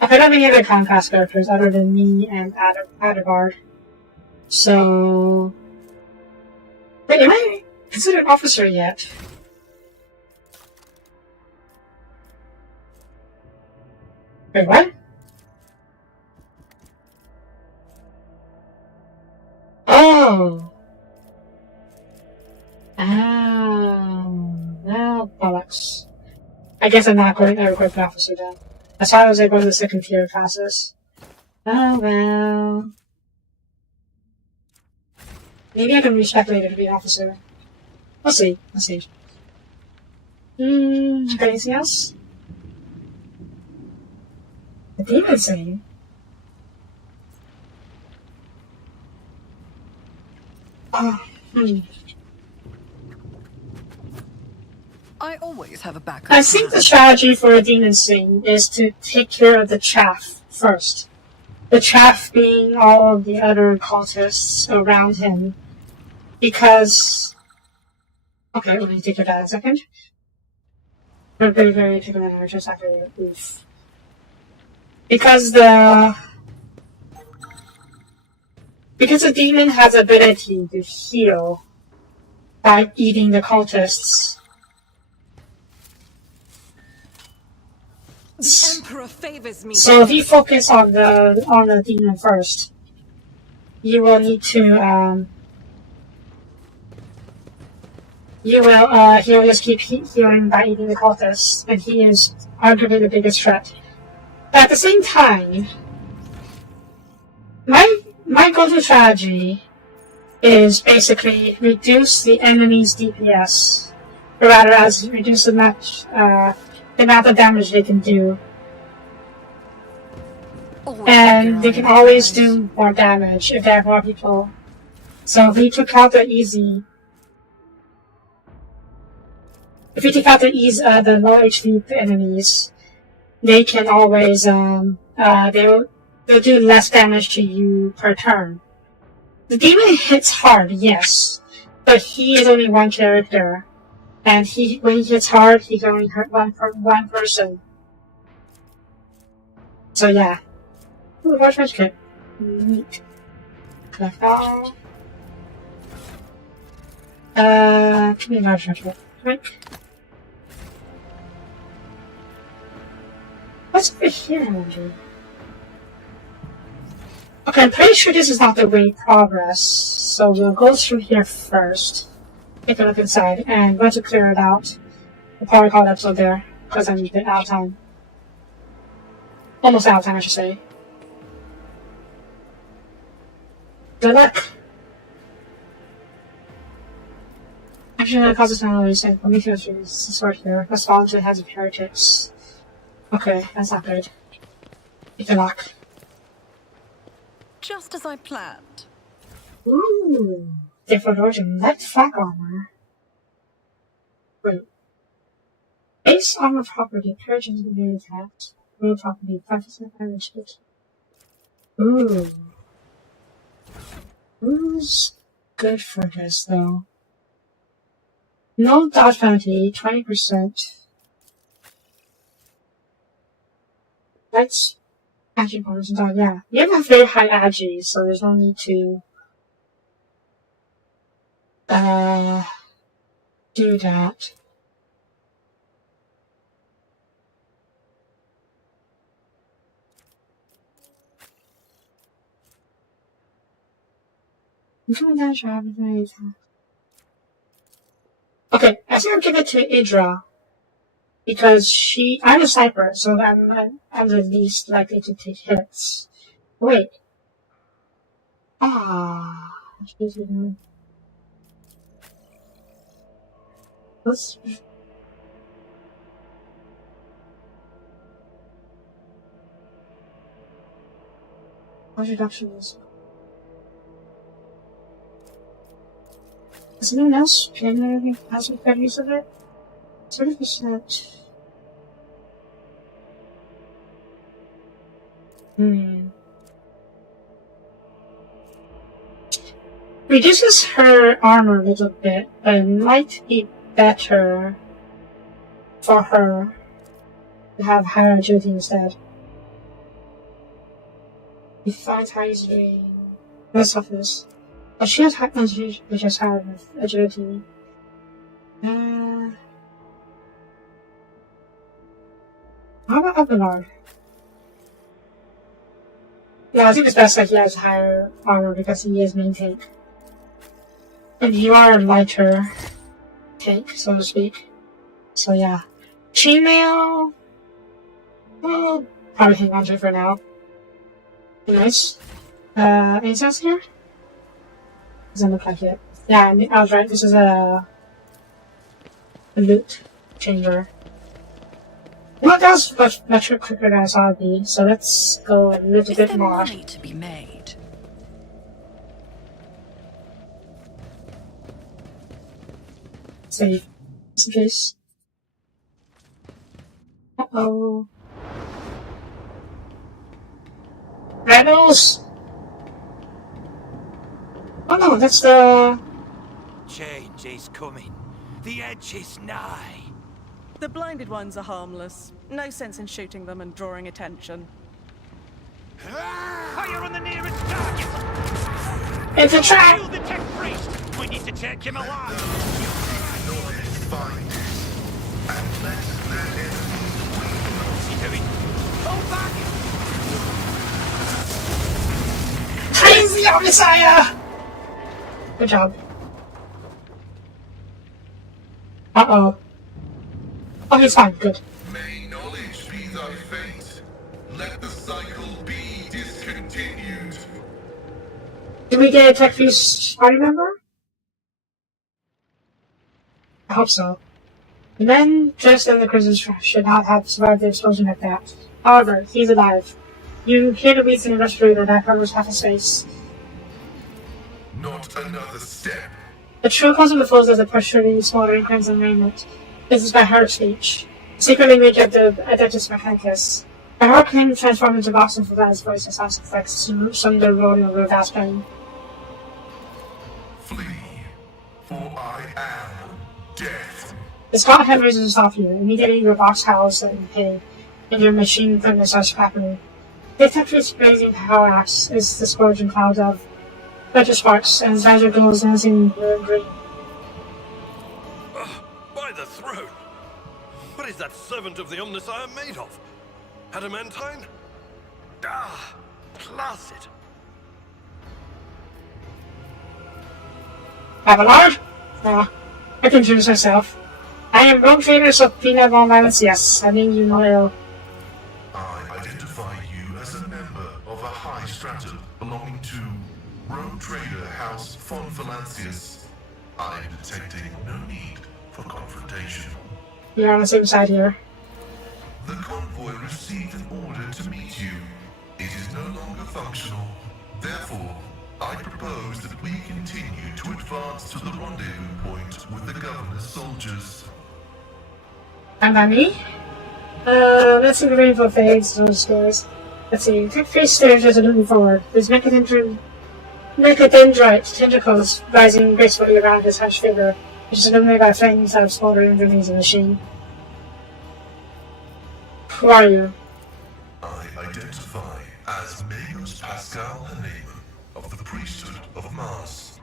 Okay, I don't have any other icon pass characters other than me and Adabard. So... Wait, am I considered officer yet? Wait, what? Oh! Now bollocks. I guess I'm not going to equip officer then. I thought I was able to the second tier classes. Oh well. Maybe I can respec later to be officer. We'll see. We'll see. Got anything else? The demon scene? I always have a backup. I think the strategy for a demon scene is to take care of the chaff first. The chaff being all of the other cultists around him. Because... Okay, let me take it out a second. Very take a minute, just after the roof. Because the demon has ability to heal by eating the cultists. The Emperor favors me. So if you focus on the demon first, you will need to he'll just keep healing by eating the cultists, and he is arguably the biggest threat. But at the same time, my go-to strategy is basically reduce the enemy's DPS, or rather as reduce the amount of damage they can do. And they can always do more damage if they have more people. So if we took out the easy... If we take out the low HP enemies, they can always, they'll do less damage to you per turn. The demon hits hard, yes, but he is only one character. And when he hits hard, he can only hurt one person. So yeah. Ooh, watch my kit. Neat. Collect all. Give me a large kit. Quick. What's over here, Andrew? Okay, I'm pretty sure this is not the way progress, so we'll go through here first. Take a look inside, and once we clear it out, we'll probably call the episode there, because I'm a bit out of time. Almost out of time, I should say. Good luck! Actually, that causes time already said. Let me finish this sword here. Let's fall into the hands of heretics. Okay, that's not good. Good luck. Just as I planned. Ooh, different origin. Light flak armor. Wait. Base armor property. Persians can be attacked. Real property. 5% damage hit. Ooh. Who's good for this though? No dodge penalty. 20%. That's agi bonus and dodge. Yeah, you have very high agi, so there's no need to do that. Okay, I think I'll give it to Idra. Because I'm a sniper, so I'm the least likely to take hits. Wait. Let's... What reduction is... Is anyone else playing has better use of it? 30%. Reduces her armor a little bit, but it might be better for her to have higher agility instead. He finds high easily. Let's have this. But she has high agility, which is higher with agility. How about Abelard? Yeah, I think it's best that he has higher armor because he is main tank. And you are a lighter tank, so to speak. So yeah. Chainmail, well, probably hang on to it for now. Nice. Anything else here? Doesn't look like it. Yeah, I was right, this is a loot chamber. Well, that was much quicker than I thought it'd be, so let's go a little bit more. Money to be made? Save. Just in case. Uh-oh. Reynolds! Oh no, that's the... Change is coming. The edge is nigh. The blinded ones are harmless. No sense in shooting them and drawing attention. Fire on the nearest target! It's a trap! Kill the tech priest! We need to take him alive! What's he doing? Hold back! Crazy Messiah! Good job. Uh-oh. Oh, he's fine. Good. May knowledge be thy fate. Let the cycle be discontinued. Did we get a tech feast party member? I hope so. The men dressed in the crimson trash should not have survived the explosion like that. However, he's alive. You hear the beats in the respirator that covers half his face. Not another step. The true cause of the flows is the protruding, smoldering crimson raiment. This is by her speech. Secretly make up the Adeptus Mechanicus. By her claim transformed into Boston for his voice and sound effects to some the rolling over vast pain. Flee, for I am death. The Scott head raises to stop you. Immediately your box howls in pain, and your machine thunder starts crackling. The detector's blazing power axe is the scourging cloud of better sparks, and his visor glows dancing in blue and green. By the throne! What is that servant of the Omnissiah made of? Adamantine? Ah, placid. Abelard? I can introduce myself. I am Rogue Trader Soapie von Violence. Yes, I mean you know ill. I identify you as a member of a high stratum belonging to Rogue Trader House von Valancius. I am detecting no need for confrontation. We are on the same side here. The convoy received an order to meet you. It is no longer functional. Therefore, I propose that we continue to advance to the rendezvous point with the governor's soldiers. And by me? Let's see the rainbow fades and scores. Let's see. Tech face stares as moving forward. There's mechadendrite tentacles rising gracefully around his hunched figure, which is illuminated by flames that are smoldering underneath the machine. Who are you? I identify as Magos Pascal Haneman of the priesthood of Mars.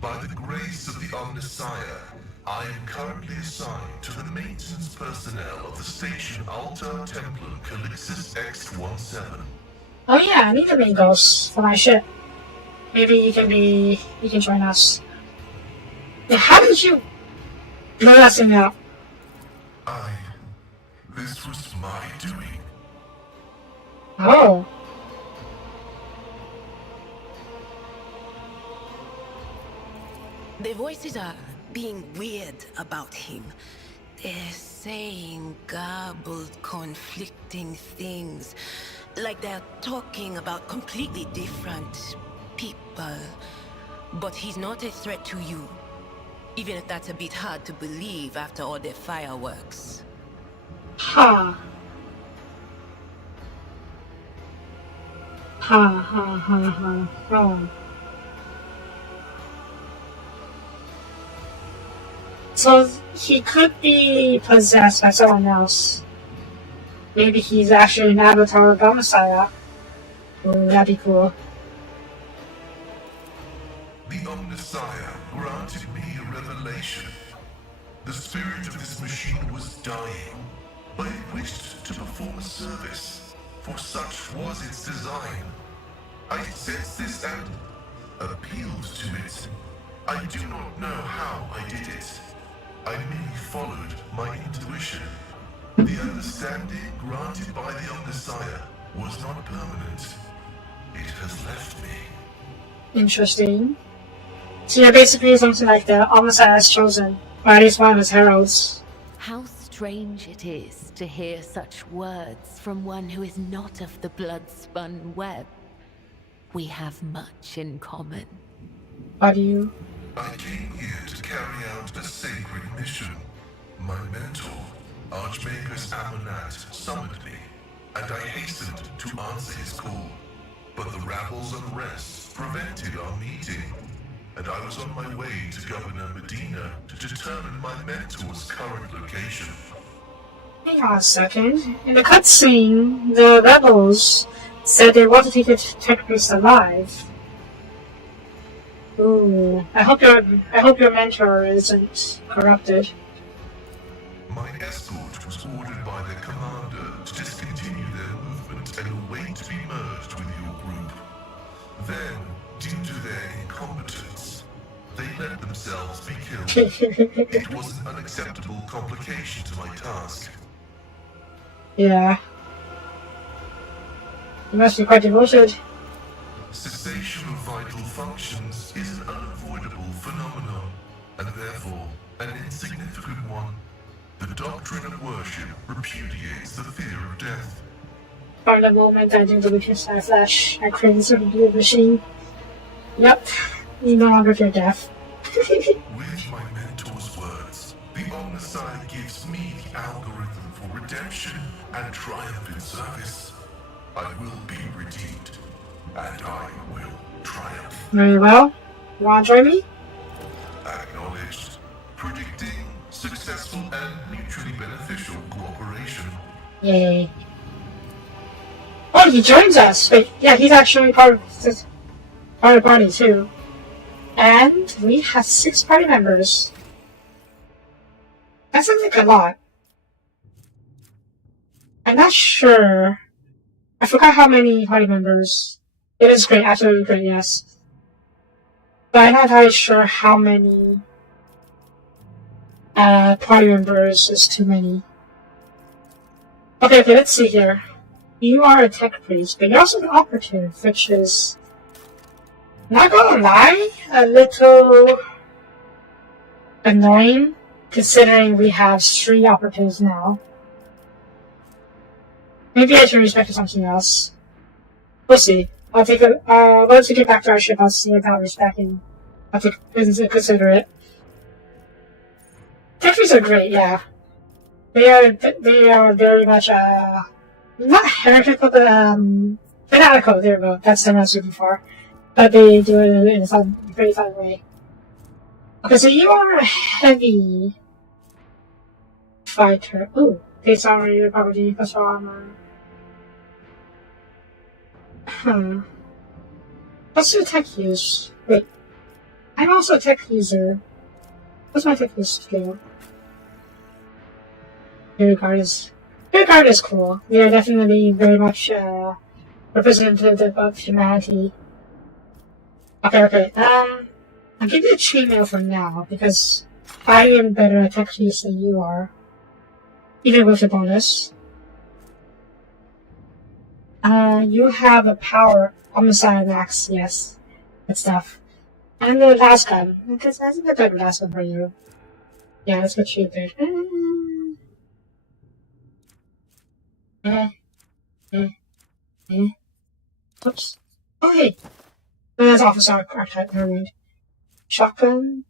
By the grace of the Omnissiah, I am currently assigned to the maintenance personnel of the station Altar Templum Calixis X-17. Oh yeah, I need the Mingos for my ship. Maybe you can join us. Yeah, how did you blow that thing out? This was my doing. Oh. The voices are being weird about him. They're saying garbled, conflicting things. Like they're talking about completely different people. But he's not a threat to you. Even if that's a bit hard to believe after all the fireworks. Ha. Ha ha ha ha ha. So he could be possessed by someone else. Maybe he's actually an avatar of Omnissiah. Ooh, that'd be cool. The Omnissiah granted me a revelation. The spirit of this machine was dying, but it wished to perform a service, for such was its design. I sensed this and appealed to it. I do not know how I did it. I merely followed my intuition. The understanding granted by the Omnissiah was not permanent. It has left me. Interesting. So yeah, basically something like the Omnissiah has chosen, or at least one of his heralds. How strange it is to hear such words from one who is not of the blood-spun web. We have much in common. Why do you? I came here to carry out a sacred mission. My mentor, Archmagus Amonat, summoned me, and I hastened to answer his call. But the rabble's unrest prevented our meeting, and I was on my way to Governor Medina to determine my mentor's current location. Hang on a second. In the cutscene, the rebels said they wanted to keep the tech priest alive. Ooh, I hope your mentor isn't corrupted. My escort was ordered by their commander to discontinue their movement and await to be merged with your group. Then, due to their incompetence, they let themselves be killed. It was an unacceptable complication to my task. Yeah. You must be quite devoted. Cessation of vital functions is an unavoidable phenomenon, and therefore an insignificant one. The doctrine of worship repudiates the fear of death. From the moment I do the weakness of flesh, I create a sort of blue machine. Yep, you no longer fear death. With my mentor's words, the Omnissiah gives me the algorithm for redemption and triumph in service. I will be redeemed, and I will triumph. Very well. You wanna join me? Acknowledged. Predicting successful and mutually beneficial cooperation. Yay. Oh, he joins us! Wait, yeah, he's actually part of the party too. And we have 6 party members. That sounds like a lot. I'm not sure. I forgot how many party members. It is great, absolutely great, yes. But I'm not entirely sure how many party members is too many. Okay, let's see here. You are a tech priest, but you're also an operative, which is, not gonna lie, a little annoying, considering we have 3 operatives now. Maybe I should respect something else. We'll see. I'll take a, once we get back to our ship, I'll see about respecting. I'll take consider it. Tech priests are great, yeah. They are very much, not heretical, but, fanatical, there we go. That's the message before. But they do it in a very fun way. Okay, so you are a heavy fighter. Ooh, base armor, your property, plus armor. What's your tech use? Wait, I'm also a tech user. What's my tech use skill? Your guard is cool. They are definitely very much representative of humanity. Okay. I'll give you a chainmail for now because I am better at tech use than you are, even with the bonus. You have a power homicide max, yes, good stuff. And the last gun, because that's a good last one for you. Yeah, that's what you did. Oops. Oh, hey. No, that's officer archetype, never mind. Shotgun?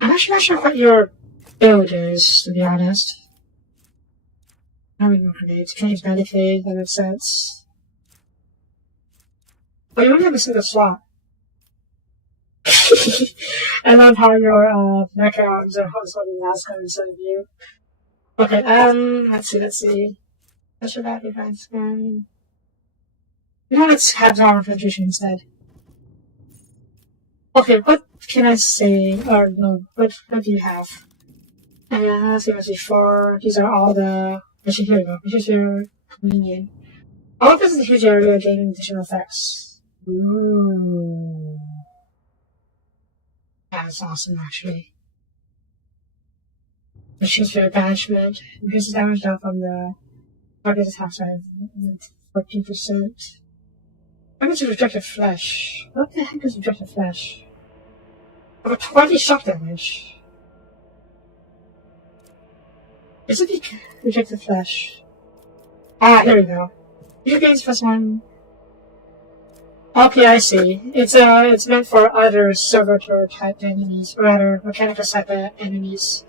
I'm actually not sure what your build is, to be honest. I don't know grenades. Grenades benefit, that makes sense. But you only have a single slot. I love how your mecha arms are holding the last gun instead of you. Okay, let's see. That should have defense scan. No, let's have armor penetration instead. Okay, what can I say? Or no, what do you have? Let's see, 4. These are all the. Actually, here we go. Which is your convenient. All of this is a huge area gaining additional effects. Ooh. That's awesome, actually. Machines for banishment. Increases damage dealt from the target attack side 14%. Damage to rejected flesh. What the heck is rejected flesh? About 20 shock damage. Is it rejected flesh? Ah, here we go. You gains +1. Okay, I see. It's meant for other servitor type enemies, or rather mechanical type enemies.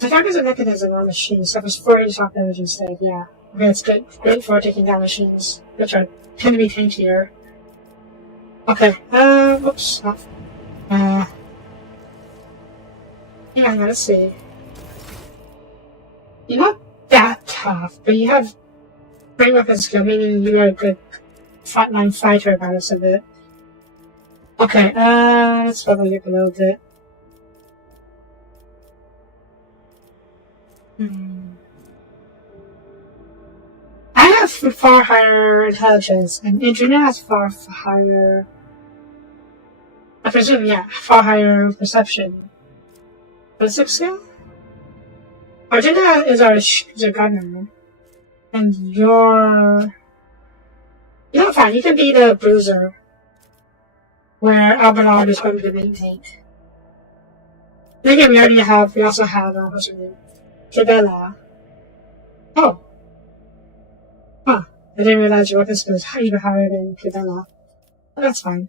The fact is a mechanism or machine suffers 40 shock damage instead, yeah. Okay, it's good. Great for taking down machines, which are tend to be tankier. Okay, whoops. Yeah, let's see. You're not that tough, but you have great weapon skill, meaning you are a good frontline fighter by this a bit. Okay, let's probably look a little bit. I have far higher intelligence, and Adriana has far higher. I presume, yeah, far higher perception. Ballistic skill? Adriana is our gunner, and you're fine. You can be the bruiser, where Abelard is going to be the main tank. Then again, we also have, what's her name? Kibella. Oh. Huh. I didn't realize your weapon skill is even higher than Kibella. But that's fine.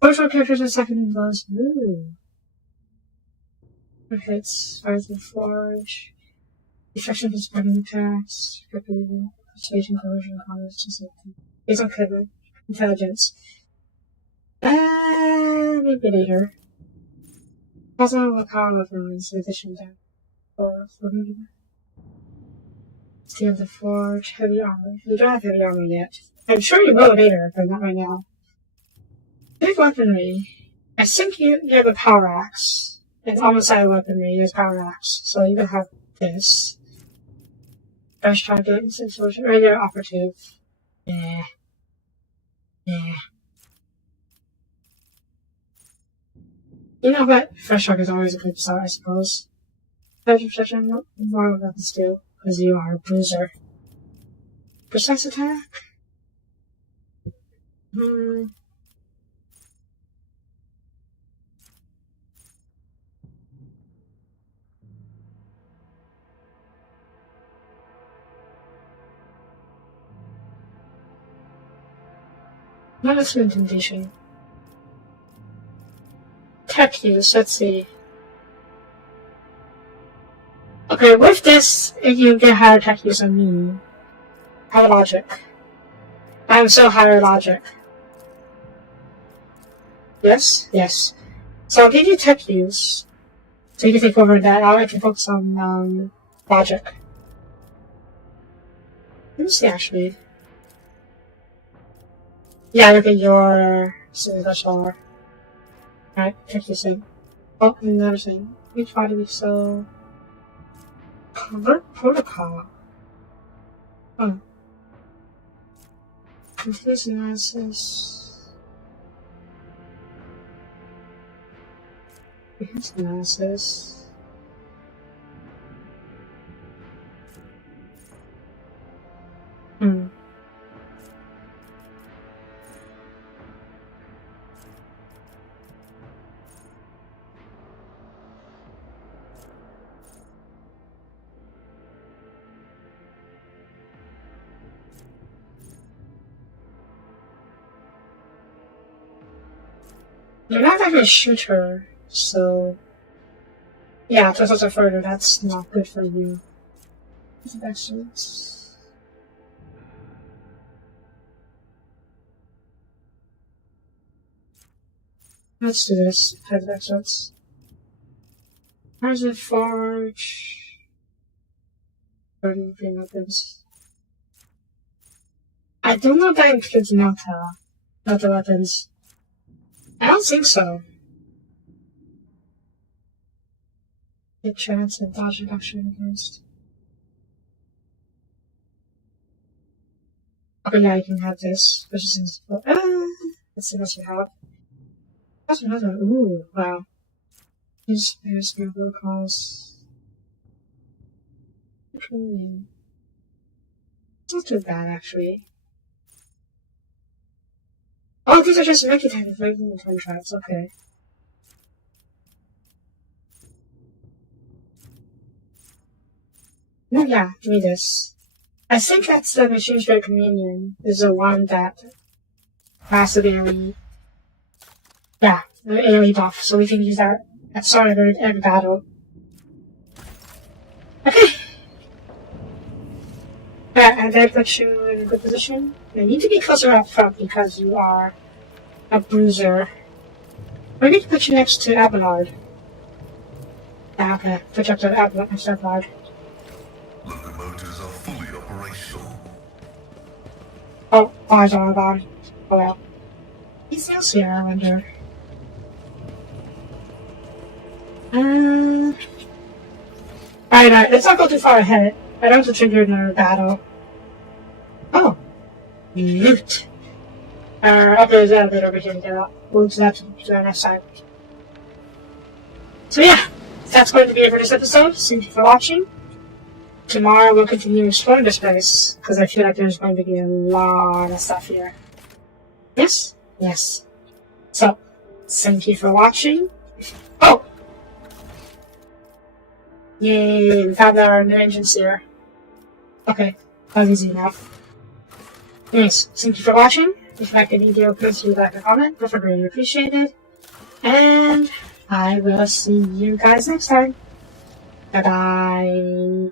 Virtual characters are second in blows. Ooh. Good hits, fires and forge. Destruction of spreading attacks. Persuasion, coercion, commerce, just like based on commitment, intelligence. Maybe later. Also, power weapons in addition to for me. Steel of the Forge, heavy armor. You don't have heavy armor yet. I'm sure you will later, but not right now. Big weaponry. I think you have a power axe. It's almost side weaponry, you have power axe. So you can have this. Fresh target, instant solution, regular operative. Yeah. You know what? Fresh target is always a good start, I suppose. Special protection, more of weapon skill, because you are a bruiser. Precise attack? Medicine condition. Tech use, let's see. Okay, with this, you get higher tech use than me. Higher logic. I am so higher logic. Yes? Yes. So I'll give you tech use. So you can take over that. I can focus on, logic. Let me see, actually. Yeah, look at your special. Alright, tech use in. Oh, and another thing. We try to be so... Convert protocol. Oh. Confused analysis. Confused analysis. You're not actually a shooter, so... Yeah, to such a further, that's not good for you. Excellent. Let's do this. Have excellence. Where's the forge? Burning green weapons. I don't know if that includes Melta. Melta weapons. I don't think so. Hit chance and dodge reduction against. Okay, yeah, you can have this, which is let's see what you have. That's another. Ooh, wow. These number calls. It's not too bad, actually. Oh, these are just Mechitech regular contracts, okay. No, yeah, give me this. I think that's the Machine Trade Communion, is the one that massive AoE. Yeah, the AoE buff, so we can use that at start of every battle. Okay! And that puts you in a good position. You need to be closer up front because you are a bruiser. We're going to put you next to Abelard. Yeah, okay. Put you up to Abelard. Locomotives are fully operational. Oh, bars are gone. Oh well. He's else here, I wonder. Alright, let's not go too far ahead. I don't have to trigger another battle. Oh! Loot! Up there's a bit over here to get up. We'll do that to our next time. So yeah, that's going to be it for this episode. Thank you for watching. Tomorrow we'll continue exploring this place, because I feel like there's going to be a lot of stuff here. Yes? Yes. So, thank you for watching. Oh! Yay, we found our new engines here. Okay, that was easy enough. Anyways, thank you for watching. If you liked the video, please leave a like and comment. Both are greatly appreciated. And I will see you guys next time. Bye-bye.